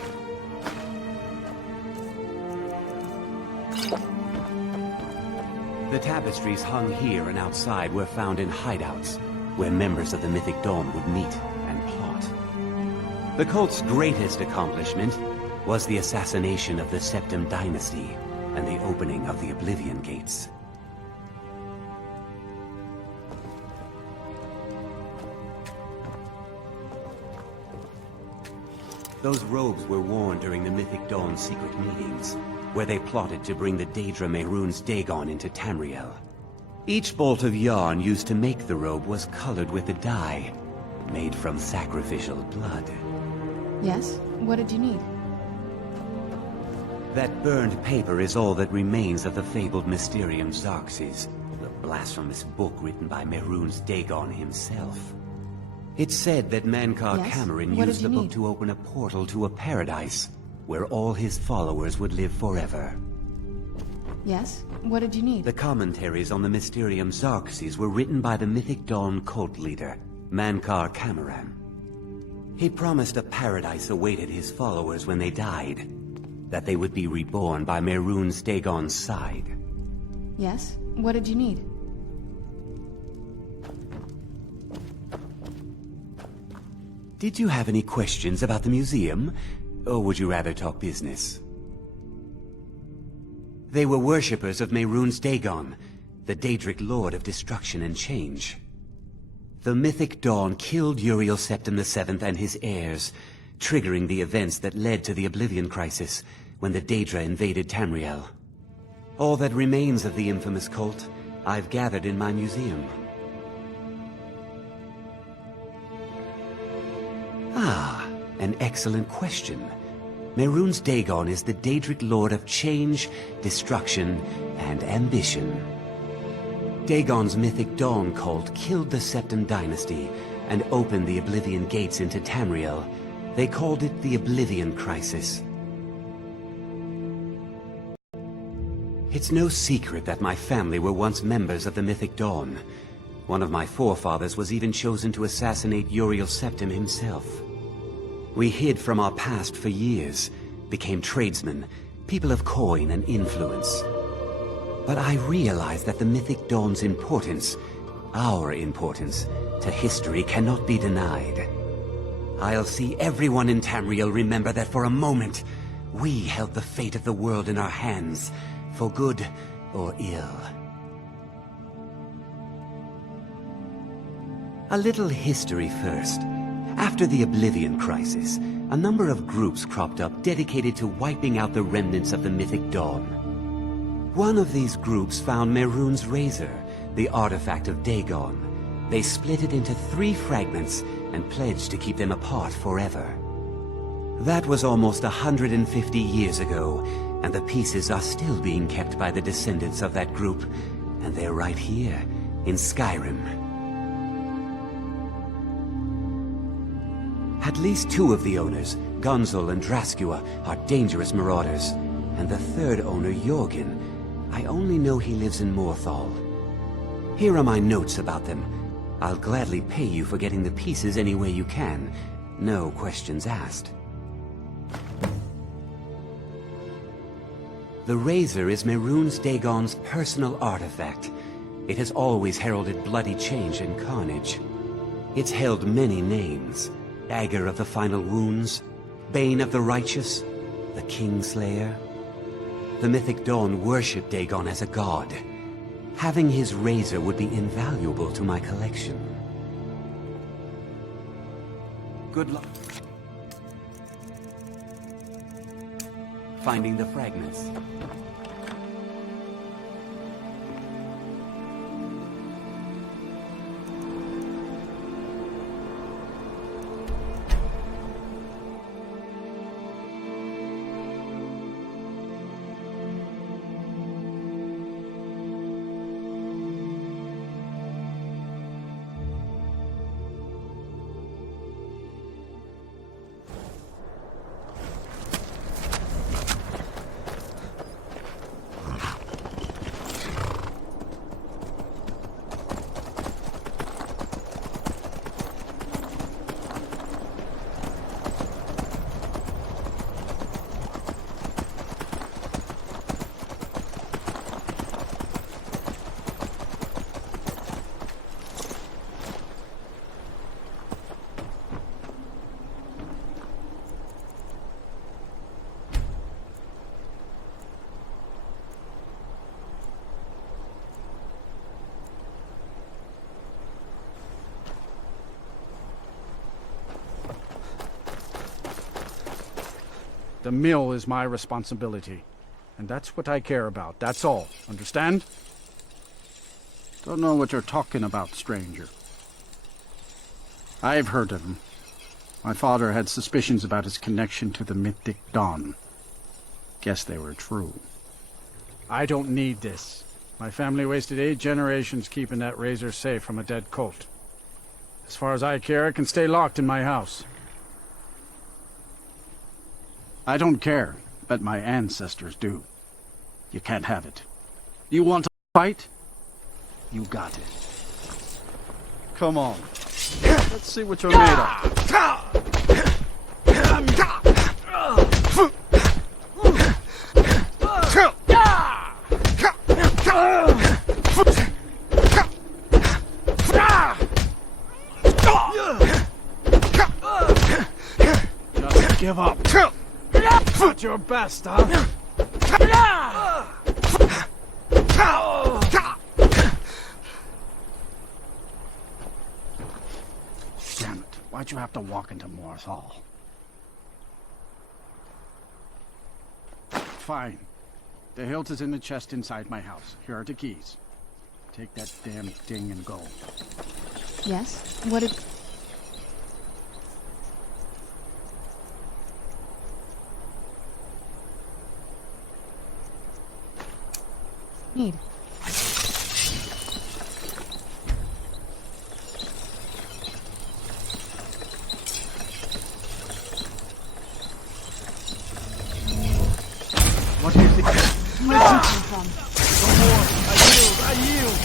The tapestries hung here and outside were found in hideouts, where members of the Mythic Dawn would meet and plot. The cult's greatest accomplishment was the assassination of the Septim Dynasty and the opening of the Oblivion Gates. Those robes were worn during the Mythic Dawn's secret meetings, where they plotted to bring the Daedra Mehrunes Dagon into Tamriel. Each bolt of yarn used to make the robe was colored with a dye, made from sacrificial blood. Yes? What did you need? That burned paper is all that remains of the fabled Mysterium Xarxes, the blasphemous book written by Mehrunes Dagon himself. It's said that Mankar Yes? Cameron What used did the you book need? to open a portal to a paradise, where all his followers would live forever. Yes? What did you need? The commentaries on the Mysterium Xarxes were written by the Mythic Dawn cult leader, Mankar Cameron. He promised a paradise awaited his followers when they died, that they would be reborn by Mehrunes Dagon's side. Yes? What did you need? Did you have any questions about the museum, or would you rather talk business? They were worshippers of Mehrunes Dagon, the Daedric Lord of Destruction and Change. The Mythic Dawn killed Uriel Septim VII and his heirs, triggering the events that led to the Oblivion Crisis when the Daedra invaded Tamriel. All that remains of the infamous cult, I've gathered in my museum. Ah, an excellent question. Mehrunes Dagon is the Daedric Lord of Change, Destruction, and Ambition. Dagon's Mythic Dawn cult killed the Septim Dynasty and opened the Oblivion Gates into Tamriel. They called it the Oblivion Crisis. It's no secret that my family were once members of the Mythic Dawn. One of my forefathers was even chosen to assassinate Uriel Septim himself. We hid from our past for years, became tradesmen, people of coin and influence. But I realized that the Mythic Dawn's importance, our importance, to history cannot be denied. I'll see everyone in Tamriel remember that for a moment, We held the fate of the world in our hands, for good or ill. A little history first. After the Oblivion Crisis, a number of groups cropped up dedicated to wiping out the remnants of the Mythic Dawn. One of these groups found Mehrunes' razor, the artifact of Dagon. They split it into 3 fragments and pledged to keep them apart forever. That was almost 150 years ago, and the pieces are still being kept by the descendants of that group, and they're right here, in Skyrim. At least 2 of the owners, Gunzel and Draskua, are dangerous marauders, and the 3rd owner, Jorgen, I only know he lives in Morthal. Here are my notes about them. I'll gladly pay you for getting the pieces any way you can. No questions asked. The razor is Mehrunes Dagon's personal artifact. It has always heralded bloody change and carnage. It's held many names. Dagger of the Final Wounds, Bane of the Righteous, the Kingslayer. The Mythic Dawn worshipped Dagon as a god. Having his razor would be invaluable to my collection. Good luck finding the fragments. The mill is my responsibility. And that's what I care about, that's all. Understand? Don't know what you're talking about, stranger. I've heard of him. My father had suspicions about his connection to the Mythic Dawn. Guess they were true. I don't need this. My family wasted 8 generations keeping that razor safe from a dead cult. As far as I care, it can stay locked in my house. I don't care, but my ancestors do. You can't have it. You want to fight? You got it. Come on. Let's see what you're made of. Just give up. Not your best, huh? Damn it. Why'd you have to walk into Morthal? Fine. The hilt is in the chest inside my house. Here are the keys. Take that damn thing and go. Yes? What did... need? What do you think? Where did you come from? No more. I yield.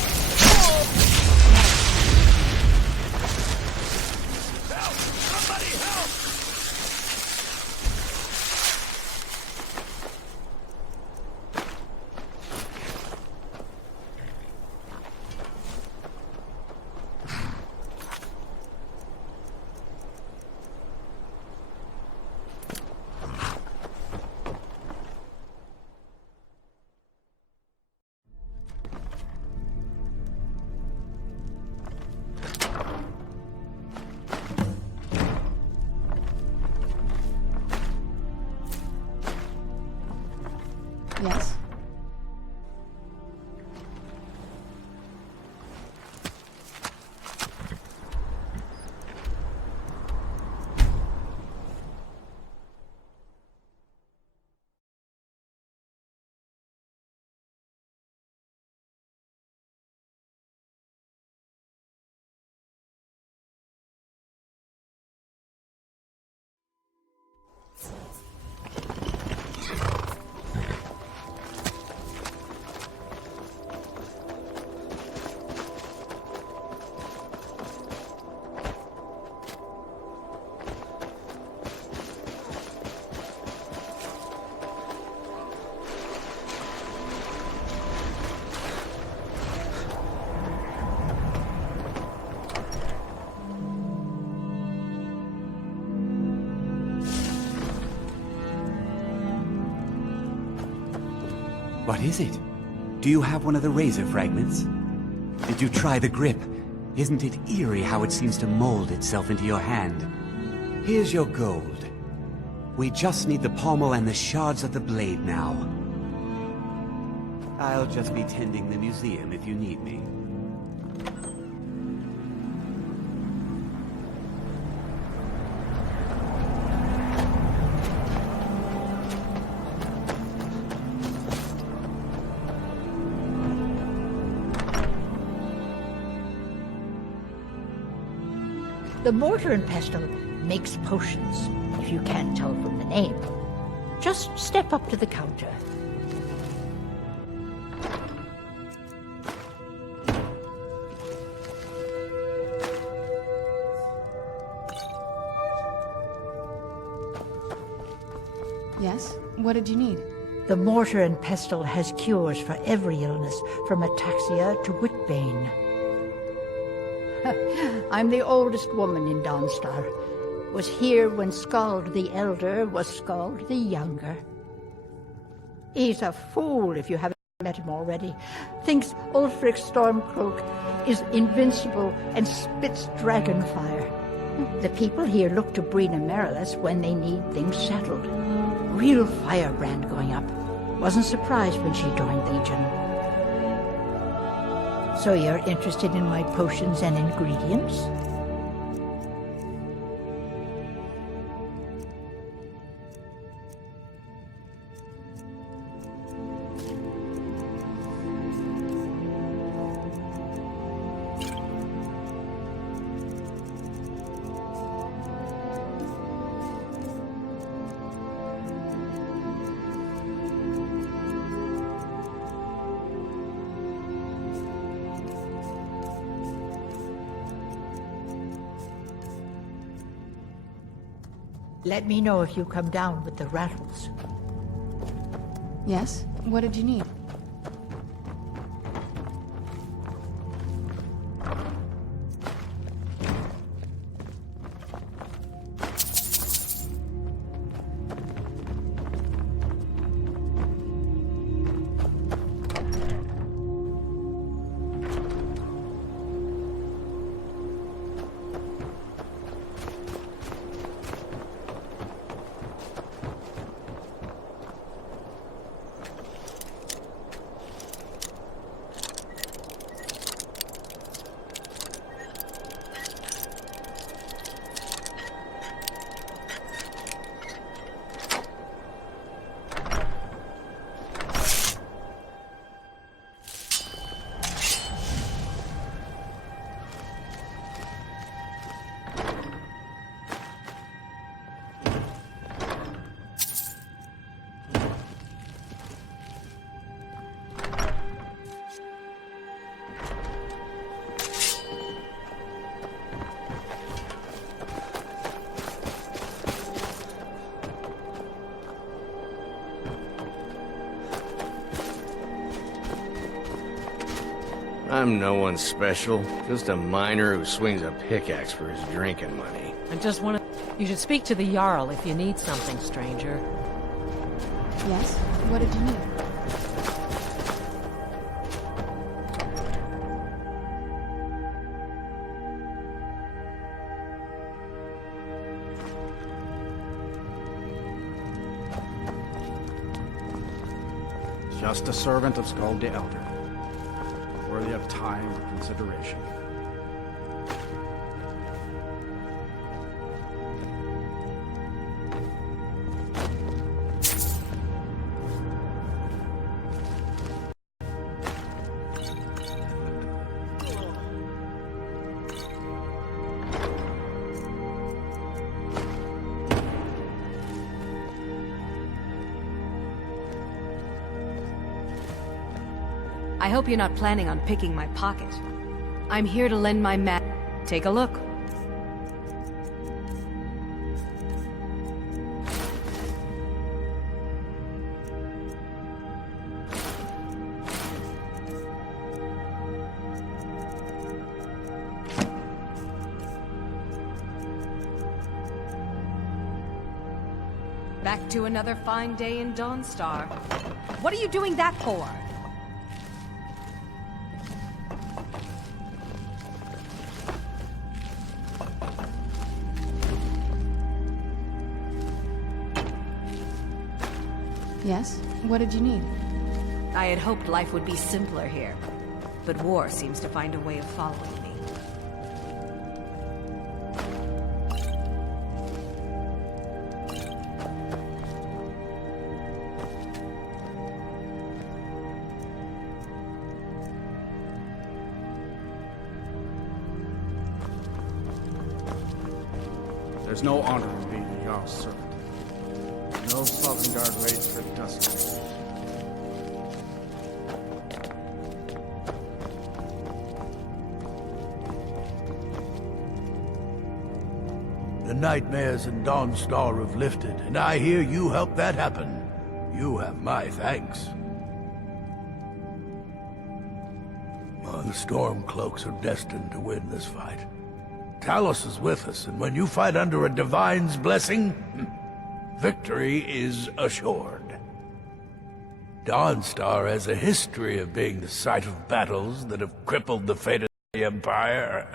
Help! Somebody help! Yes? What is it? Do you have one of the razor fragments? Did you try the grip? Isn't it eerie how it seems to mold itself into your hand? Here's your gold. We just need the pommel and the shards of the blade now. I'll just be tending the museum if you need me. The mortar and pestle makes potions, if you can't tell from the name. Just step up to the counter. Yes? What did you need? The mortar and pestle has cures for every illness, from ataxia to whitbane. I'm the oldest woman in Dawnstar. Was here when Skald the Elder was Skald the Younger. He's a fool if you haven't met him already. Thinks Ulfric Stormcloak is invincible and spits dragon fire. The people here look to Brina Marilis when they need things settled. Real firebrand going up. Wasn't surprised when she joined Legion. So you're interested in my potions and ingredients? Let me know if you come down with the rattles. Yes? What did you need? I'm no one special, just a miner who swings a pickaxe for his drinking money. I just want to... You should speak to the Jarl if you need something, stranger. Yes? What did you need? Just a servant of Skald the Elder. Worthy of time or consideration. I hope you're not planning on picking my pocket. I'm here to lend my mat. Take a look. Back to another fine day in Dawnstar. What are you doing that for? Yes? What did you need? I had hoped life would be simpler here, but war seems to find a way of following me. There's no honor in being a Jarl's servant. No Sovngarde waits for dusk. The nightmares in Dawnstar have lifted, and I hear you helped that happen. You have my thanks. Well, the Stormcloaks are destined to win this fight. Talos is with us, and when you fight under a Divine's blessing, victory is assured. Dawnstar has a history of being the site of battles that have crippled the fate of the Empire.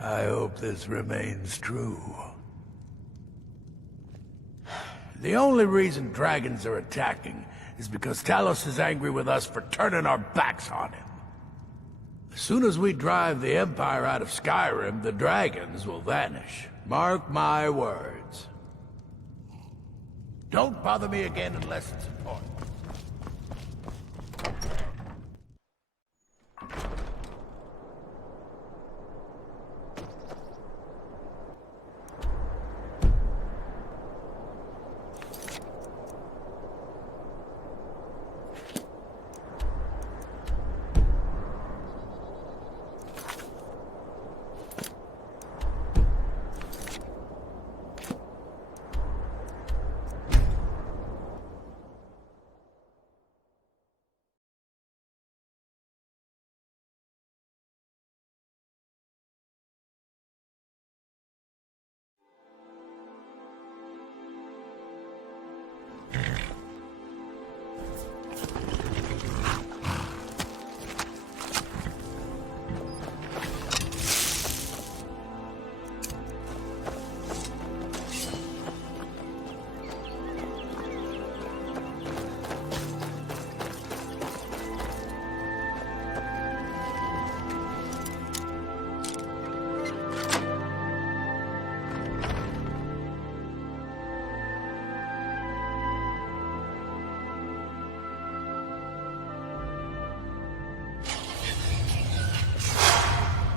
I hope this remains true. The only reason dragons are attacking is because Talos is angry with us for turning our backs on him. As soon as we drive the Empire out of Skyrim, the dragons will vanish. Mark my words. Don't bother me again unless it's important.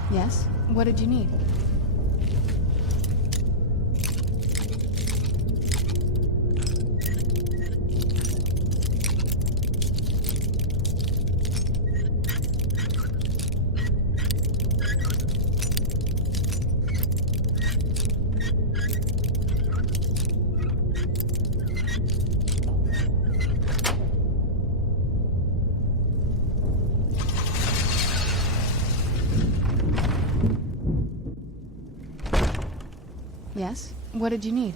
Yes? What did you need? Yes? What did you need?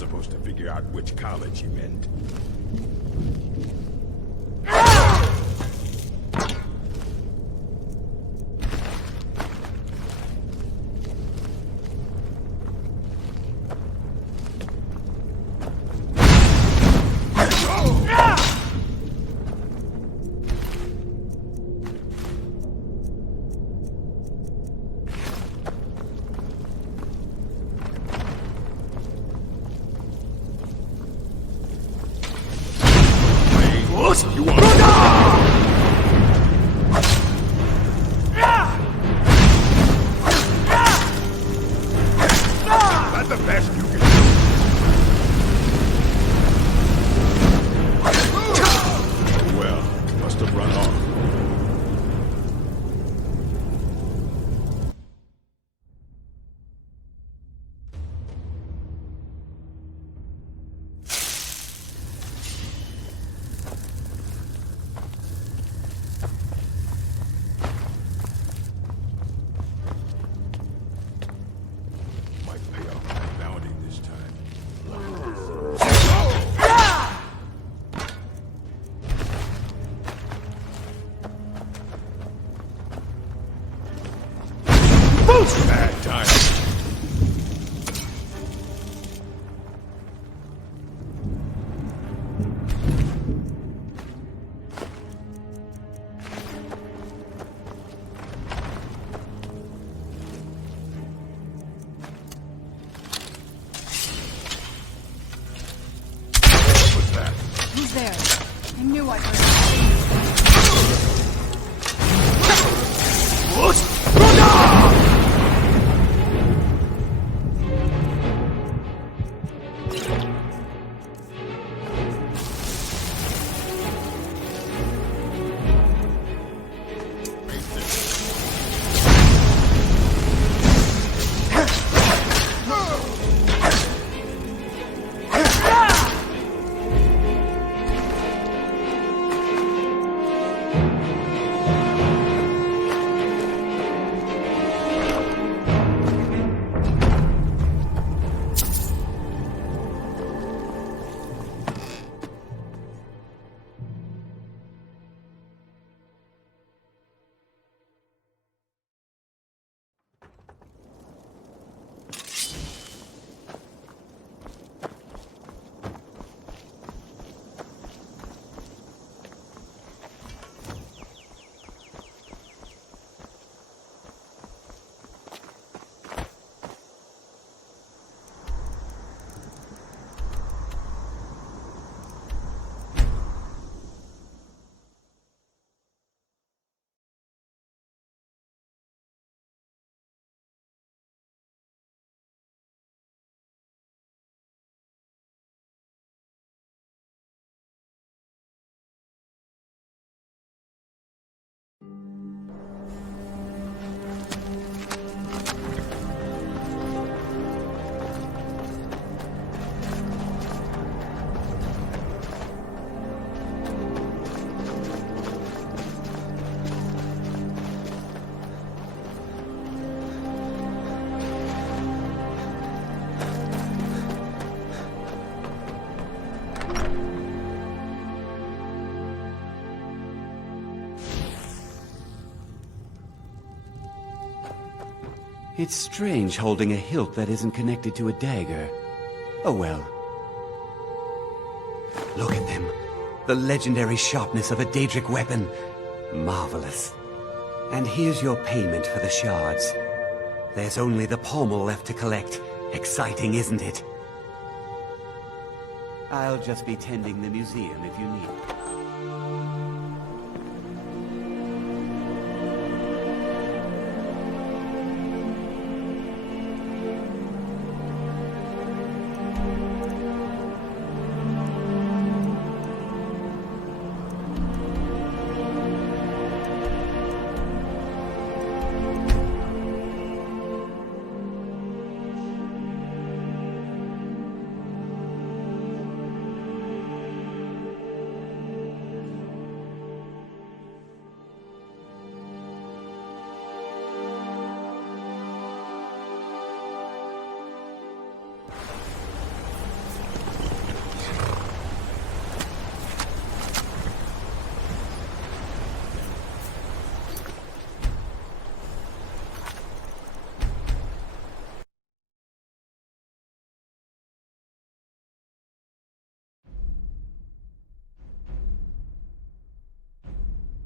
not supposed to figure out which college you meant. You want that's the best you can do. Well, must have run off. Bad time. What's that? Who's there? I knew I heard What? It's strange holding a hilt that isn't connected to a dagger. Oh well. Look at them. The legendary sharpness of a Daedric weapon. Marvelous. And here's your payment for the shards. There's only the pommel left to collect. Exciting, isn't it? I'll just be tending the museum if you need.